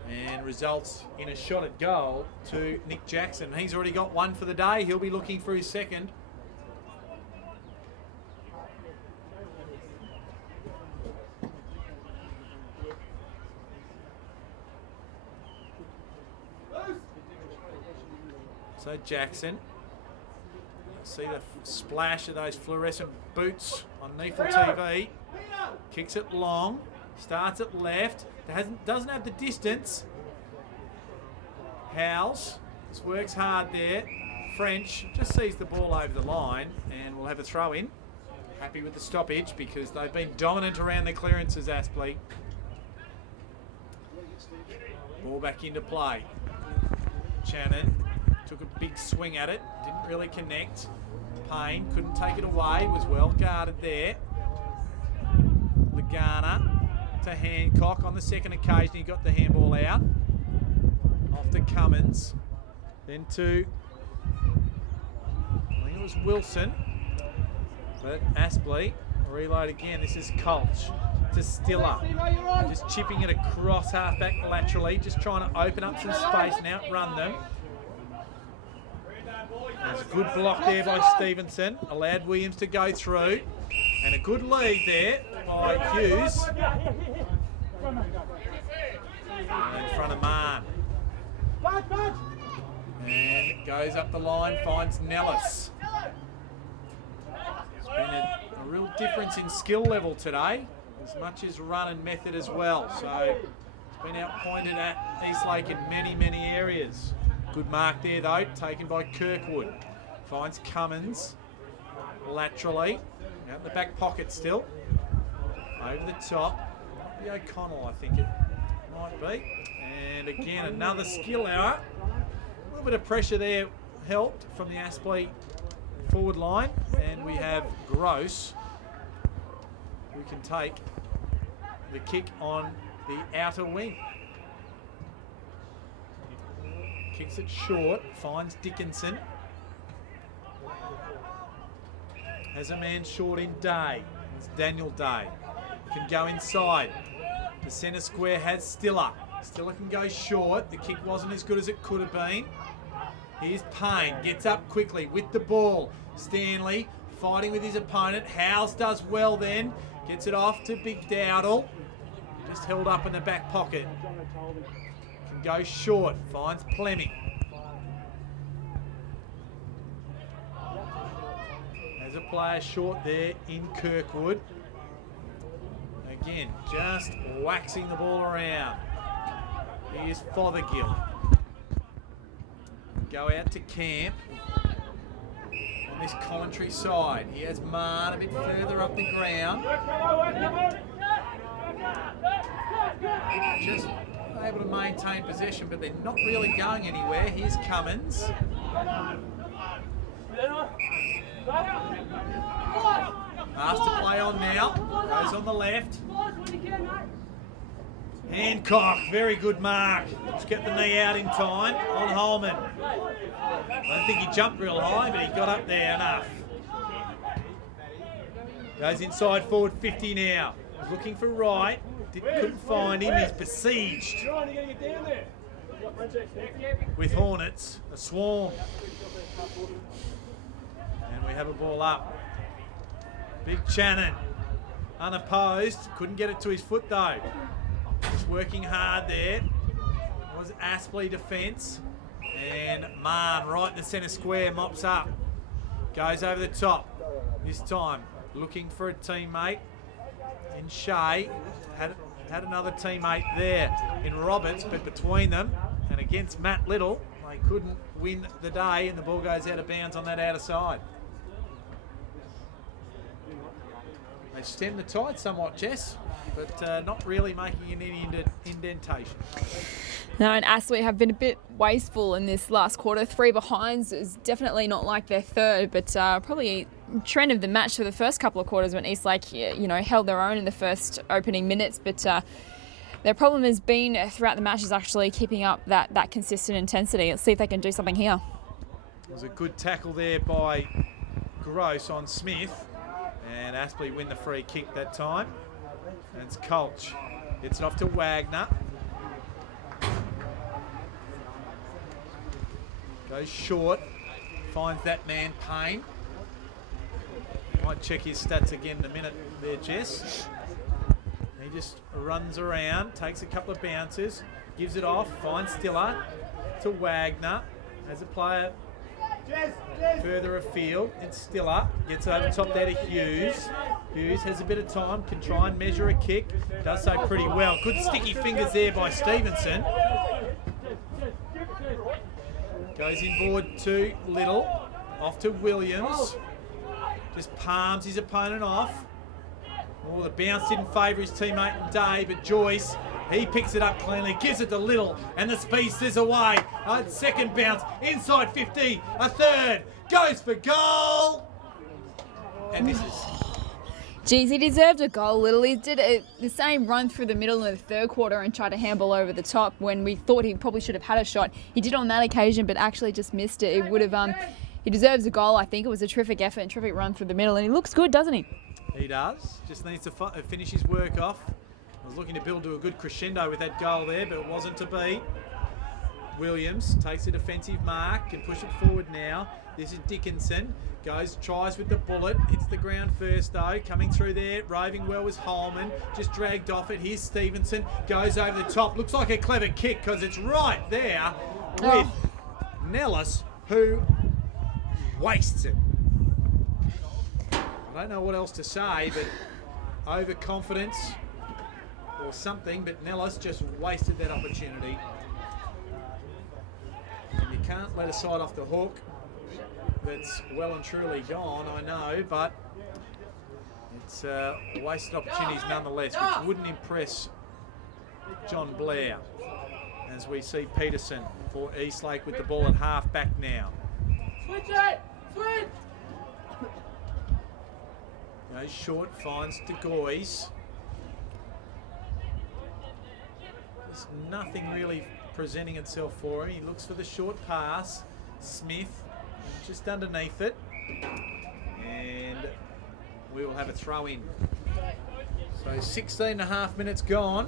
And results in a shot at goal to Nick Jackson. He's already got one for the day. He'll be looking for his second. So Jackson, see the splash of those fluorescent boots on NEAFL TV. Kicks it long, starts it left. Doesn't have the distance. Howes just works hard there. French just sees the ball over the line and will have a throw in. Happy with the stoppage because they've been dominant around the clearances, Aspley. Ball back into play. Shannon took a big swing at it, didn't really connect. Payne couldn't take it away, was well guarded there. Lagana to Hancock on the second occasion, he got the handball out. Off to Cummins, then to, I think it was Wilson, but Aspley, reload again, this is Colch to Stiller, just chipping it across halfback laterally, just trying to open up some space and outrun them. There's a good block there by Stevenson, allowed Williams to go through, and a good lead there by Hughes. In front of Marn. And goes up the line, finds Nellis. There's been a real difference in skill level today, as much as run and method as well. So it's been outpointed at Eastlake in many, many areas. Good mark there though, taken by Kirkwood. Finds Cummins laterally, out in the back pocket still. Over the top, the O'Connell I think it might be. And again another skill error. A little bit of pressure there helped from the Aspley forward line. And we have Gross, who can take the kick on the outer wing. Kicks it short, finds Dickinson. Has a man short in Day. It's Daniel Day. Can go inside. The centre square has Stiller. Stiller can go short. The kick wasn't as good as it could have been. Here's Payne. Gets up quickly with the ball. Stanley fighting with his opponent. Howes does well then. Gets it off to Big Dowdle. Just held up in the back pocket. Can go short. Finds Plemming. There's a player short there in Kirkwood. Again, just waxing the ball around. Here's Fothergill. Go out to Camp on this commentary side. He has Marn a bit further up the ground. Just able to maintain possession, but they're not really going anywhere. Here's Cummins. Asked to play on now. Goes on the left. Hancock, very good mark. Just get the knee out in time on Holman. I don't think he jumped real high, but he got up there enough. Goes inside forward 50 now. Was looking for right. Couldn't find him. He's besieged with Hornets. A swarm. And we have a ball up. Big Shannon, unopposed. Couldn't get it to his foot though. Just working hard there. Was Aspley defence. And Marn right in the centre square mops up. Goes over the top. This time looking for a teammate in Shea. Had another teammate there in Roberts, but between them and against Matt Little, they couldn't win the day, and the ball goes out of bounds on that outer side. They stemmed the tide somewhat, Jess, but not really making any indentation. No, and Aspley have been a bit wasteful in this last quarter. 3 behinds is definitely not like their third, but probably trend of the match for the first couple of quarters when Eastlake, held their own in the first opening minutes. But Their problem has been throughout the match is actually keeping up that consistent intensity. Let's see if they can do something here. It was a good tackle there by Gross on Smith, and Aspley win the free kick that time. And it's Colch. Gets it off to Wagner. Goes short. Finds that man Payne. Might check his stats again in a minute there, Jess. He just runs around, takes a couple of bounces, gives it off, finds Stiller to Wagner. As a player further afield, it's Stiller. Gets over top there to Hughes. Hughes has a bit of time, can try and measure a kick. Does so pretty well. Good sticky fingers there by Stevenson. Goes inboard to Little. Off to Williams. Just palms his opponent off. Oh, the bounce didn't favour his teammate Day, but Joyce, he picks it up cleanly, gives it to Little, and the speedster's away. A second bounce, inside 50, a third, goes for goal! And this is... Geez, he deserved a goal, Little. He did the same run through the middle in the third quarter and tried to handball over the top when we thought he probably should have had a shot. He did on that occasion, but actually just missed it. It would have... he deserves a goal, I think. It was a terrific effort and terrific run through the middle, and he looks good, doesn't he? He does. Just needs to finish his work off. I was looking to build to a good crescendo with that goal there, but it wasn't to be. Williams takes a defensive mark, can push it forward now. This is Dickinson. Tries with the bullet. Hits the ground first though. Coming through there, roving well was Holman. Just dragged off it. Here's Stevenson. Goes over the top. Looks like a clever kick because it's right there with Nellis, who wastes it. I don't know what else to say, but overconfidence or something, but Nellis just wasted that opportunity. And you can't let a side off the hook that's well and truly gone, I know, but it's wasted opportunities nonetheless, which wouldn't impress John Blair, as we see Peterson for Eastlake with the ball at half back now. Switch it! Switch! Goes short, finds DeGoys. There's nothing really presenting itself for him. He looks for the short pass. Smith just underneath it. And we will have a throw in. So 16 and a half minutes gone.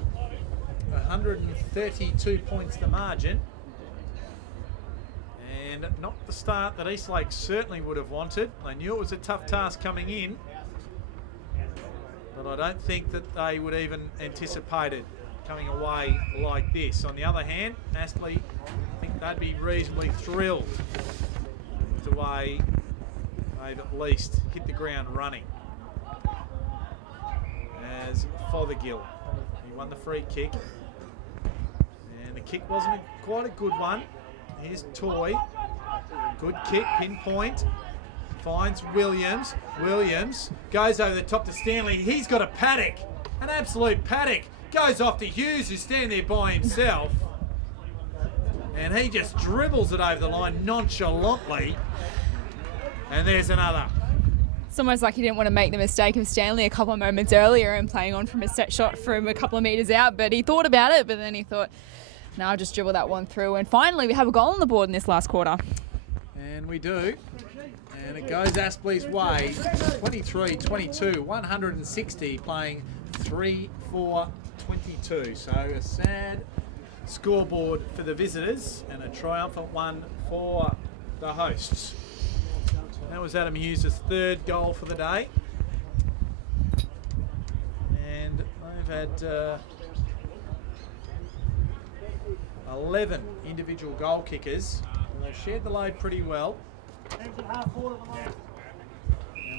132 points the margin. And not the start that Eastlake certainly would have wanted. They knew it was a tough task coming in. But I don't think that they would even anticipate it coming away like this. On the other hand, Aspley, I think they'd be reasonably thrilled with the way they've at least hit the ground running. As Fothergill, he won the free kick. And the kick wasn't quite a good one. Here's Toy. Good kick, pinpoint. Finds Williams. Williams goes over the top to Stanley. He's got a paddock, an absolute paddock. Goes off to Hughes, who's standing there by himself. And he just dribbles it over the line nonchalantly. And there's another. It's almost like he didn't want to make the mistake of Stanley a couple of moments earlier and playing on from a set shot from a couple of metres out. But he thought about it, but then he thought, no, I'll just dribble that one through. And finally, we have a goal on the board in this last quarter. And we do. And it goes Aspley's way. 23-22, 160, playing 3-4-22. So a sad scoreboard for the visitors and a triumphant one for the hosts. That was Adam Hughes' third goal for the day. And they've had 11 individual goal kickers. And they've shared the load pretty well. And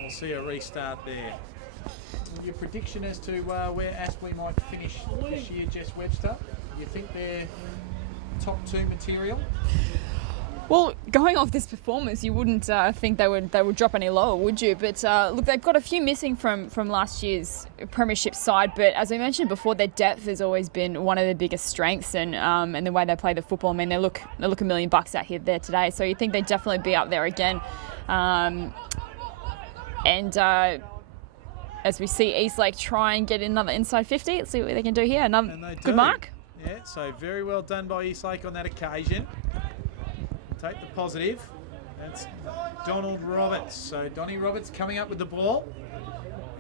we'll see a restart there. Your prediction as to where Aspley might finish this year, Jess Webster? Do you think they're top two material? Well, going off this performance, you wouldn't think they would drop any lower, would you? But look, they've got a few missing from last year's premiership side. But as we mentioned before, their depth has always been one of their biggest strengths, and the way they play the football. I mean, they look $1 million out here there today. So you think they'd definitely be up there again. as we see Eastlake try and get another inside 50. Let's see what they can do here. Another And they good do. mark. Yeah, so very well done by Eastlake on that occasion. Take the positive. That's Donald Roberts. So Donnie Roberts coming up with the ball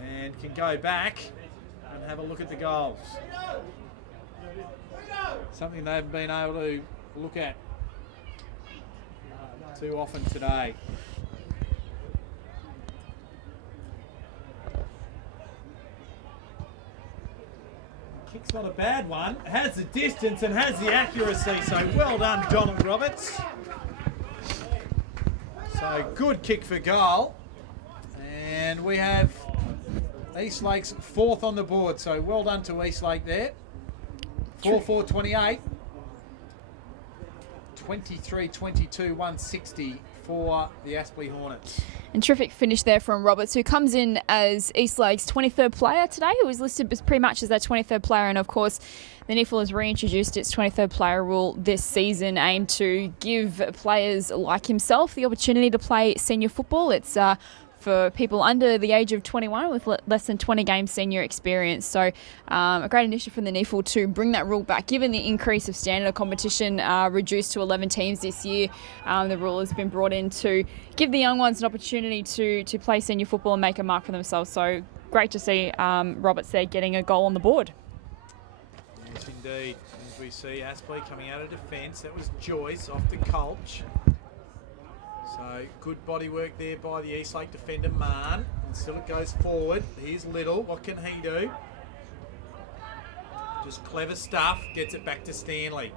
and can go back and have a look at the goals. Something they haven't been able to look at too often today. Kick's not a bad one. Has the distance and has the accuracy. So well done, Donald Roberts. So good kick for goal. And we have Eastlake's 4th on the board. So well done to Eastlake there. 4-4-28. 23-22, 160 for the Aspley Hornets. And terrific finish there from Roberts, who comes in as Eastlake's 23rd player today, who was listed pre-match as their 23rd player. And of course, the NEAFL has reintroduced its 23rd player rule this season, aimed to give players like himself the opportunity to play senior football. It's for people under the age of 21 with less than 20 games senior experience. So a great initiative from the NEAFL to bring that rule back. Given the increase of standard of competition reduced to 11 teams this year, the rule has been brought in to give the young ones an opportunity to play senior football and make a mark for themselves. So great to see Roberts there getting a goal on the board. Yes, indeed. As we see Aspley coming out of defence. That was Joyce off to Colch. So good body work there by the Eastlake defender, Marn. And still it goes forward. Here's Little. What can he do? Just clever stuff. Gets it back to Stanley.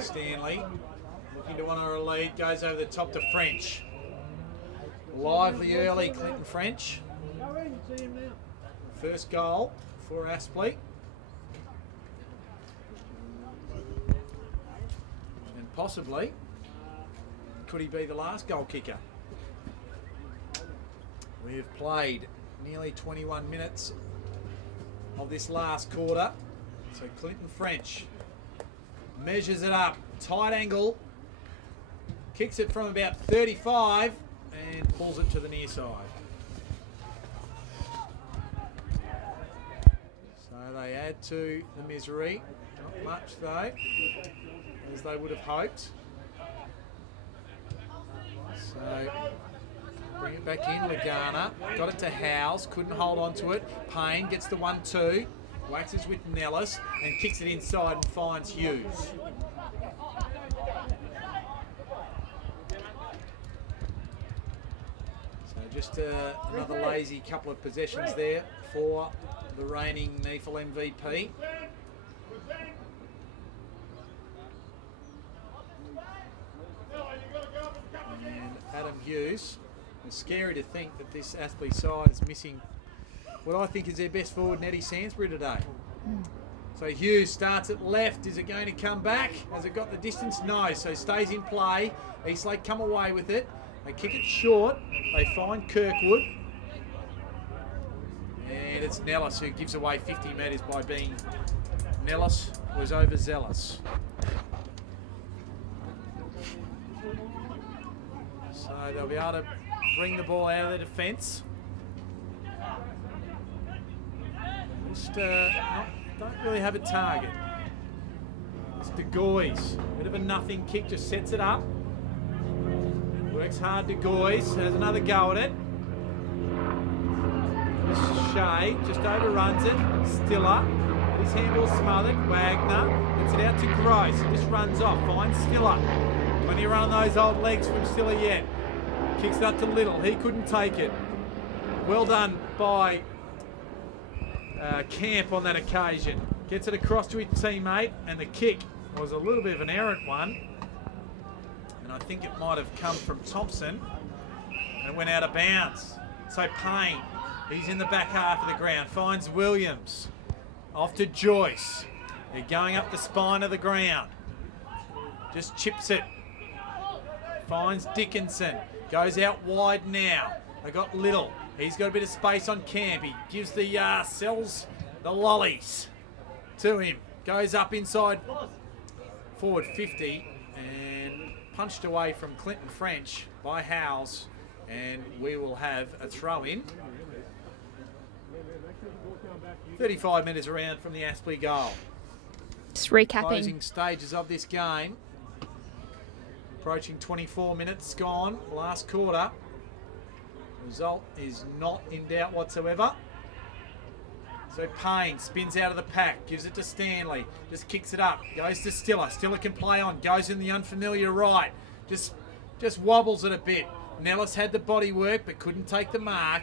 Stanley looking to honour a lead. Goes over the top to French. Lively early, Clinton French. First goal for Aspley. Possibly, could he be the last goal kicker? We have played nearly 21 minutes of this last quarter. So Clinton French measures it up, tight angle, kicks it from about 35 and pulls it to the near side. So they add to the misery, not much though, as they would have hoped. So bring it back in, Lagana. Got it to Howes, couldn't hold on to it. Payne gets the 1-2, waxes with Nellis and kicks it inside and finds Hughes. So just another lazy couple of possessions there for the reigning NEAFL MVP. Adam Hughes. It's scary to think that this Aspley side is missing what I think is their best forward, Nettie Sansbury, today. So Hughes starts at left. Is it going to come back? Has it got the distance? No. So stays in play. Eastlake come away with it. They kick it short. They find Kirkwood. And it's Nellis who gives away 50 metres by being... Nellis was overzealous. So they'll be able to bring the ball out of the defence. Just don't really have a target. It's De Goys. Bit of a nothing kick, just sets it up. Works hard, De Goys. Has another go at it. Shea just overruns it. Stiller. His handball smothered. Wagner gets it out to Gross. Just runs off. Finds Stiller. Plenty of run on those old legs from Stiller yet. Kicks it up to Little. He couldn't take it. Well done by Camp on that occasion. Gets it across to his teammate, and the kick was a little bit of an errant one. And I think it might have come from Thompson and went out of bounds. So Payne, he's in the back half of the ground, finds Williams. Off to Joyce. They're going up the spine of the ground. Just chips it. Finds Dickinson. Goes out wide now. They got Little. He's got a bit of space on Camp. He gives the sells the lollies to him. Goes up inside forward 50 and punched away from Clinton French by Howes. And we will have a throw-in. 35 metres around from the Aspley goal. Just recapping. Closing stages of this game. Approaching 24 minutes gone, last quarter. Result is not in doubt whatsoever. So Payne spins out of the pack, gives it to Stanley, just kicks it up, goes to Stiller. Stiller can play on, goes in the unfamiliar right, just wobbles it a bit. Nellis had the body work but couldn't take the mark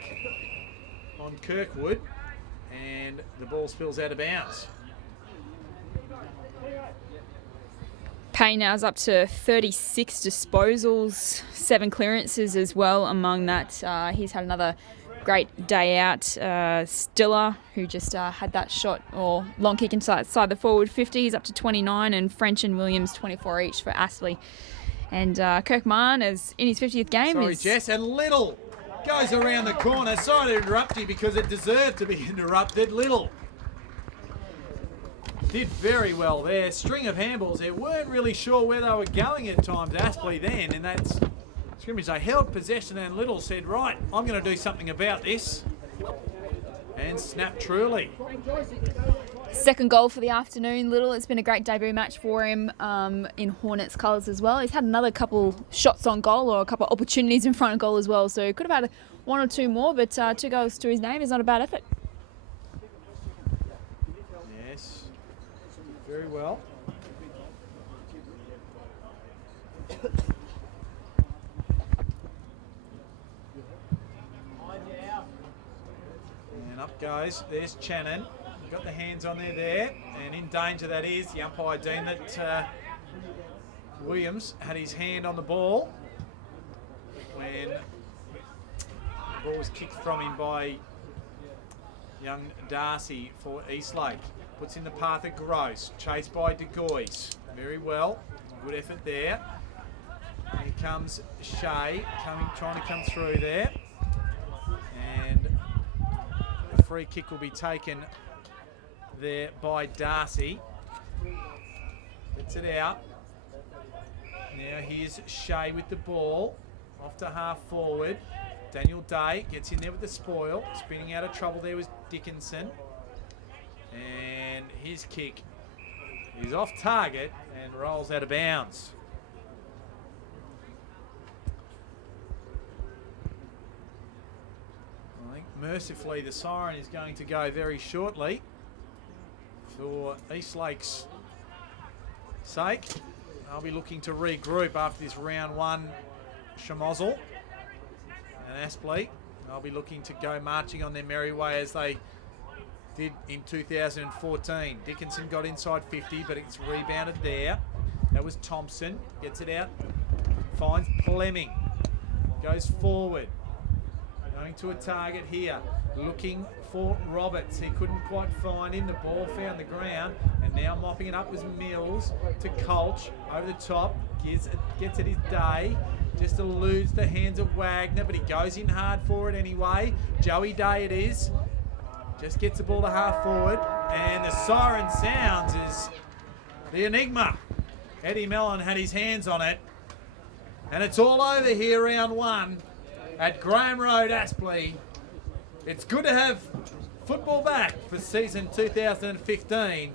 on Kirkwood, and the ball spills out of bounds. Payne now is up to 36 disposals, 7 clearances as well among that. He's had another great day out. Stiller, who just had that shot or long kick inside the forward 50, he's up to 29, and French and Williams 24 each for Aspley. And Kirk Mann is in his 50th game. Sorry, Jess, and Little goes around the corner. Sorry to interrupt you because it deserved to be interrupted. Little did very well there. String of handballs. They weren't really sure where they were going at times, Aspley then, and that's scrimmage. They held possession and Little said, right, I'm going to do something about this. And snapped truly. Second goal for the afternoon, Little. It's been a great debut match for him in Hornets colours as well. He's had another couple shots on goal or a couple of opportunities in front of goal as well, so he could have had 1 or 2 more, but 2 goals to his name is not a bad effort. Yes, very well. And up goes, there's Channon. Got the hands on there, and in danger that is. The umpire deemed that Williams had his hand on the ball when the ball was kicked from him by young Darcy for Eastlake. Puts in the path of Gross, chased by De Goys. Very well, good effort there. Here comes Shea, trying to come through there. And a free kick will be taken there by Darcy. Gets it out. Now here's Shea with the ball. Off to half forward. Daniel Day gets in there with the spoil. Spinning out of trouble there was Dickinson. And his kick is off target and rolls out of bounds. I think mercifully the siren is going to go very shortly for Eastlake's sake. I'll be looking to regroup after this round 1 schmozzle. And Aspley, I'll be looking to go marching on their merry way as they did in 2014. Dickinson got inside 50, but it's rebounded there. That was Thompson. Gets it out. Finds Fleming. Goes forward. Going to a target here. Looking for Roberts. He couldn't quite find him. The ball found the ground. And now mopping it up was Mills to Colch. Over the top. Gets it his day. Just eludes the hands of Wagner, but he goes in hard for it anyway. Joey Day it is. Just gets the ball to half forward. And the siren sounds is the enigma. Eddie Mellon had his hands on it. And it's all over here, round 1 at Graham Road, Aspley. It's good to have football back for season 2015.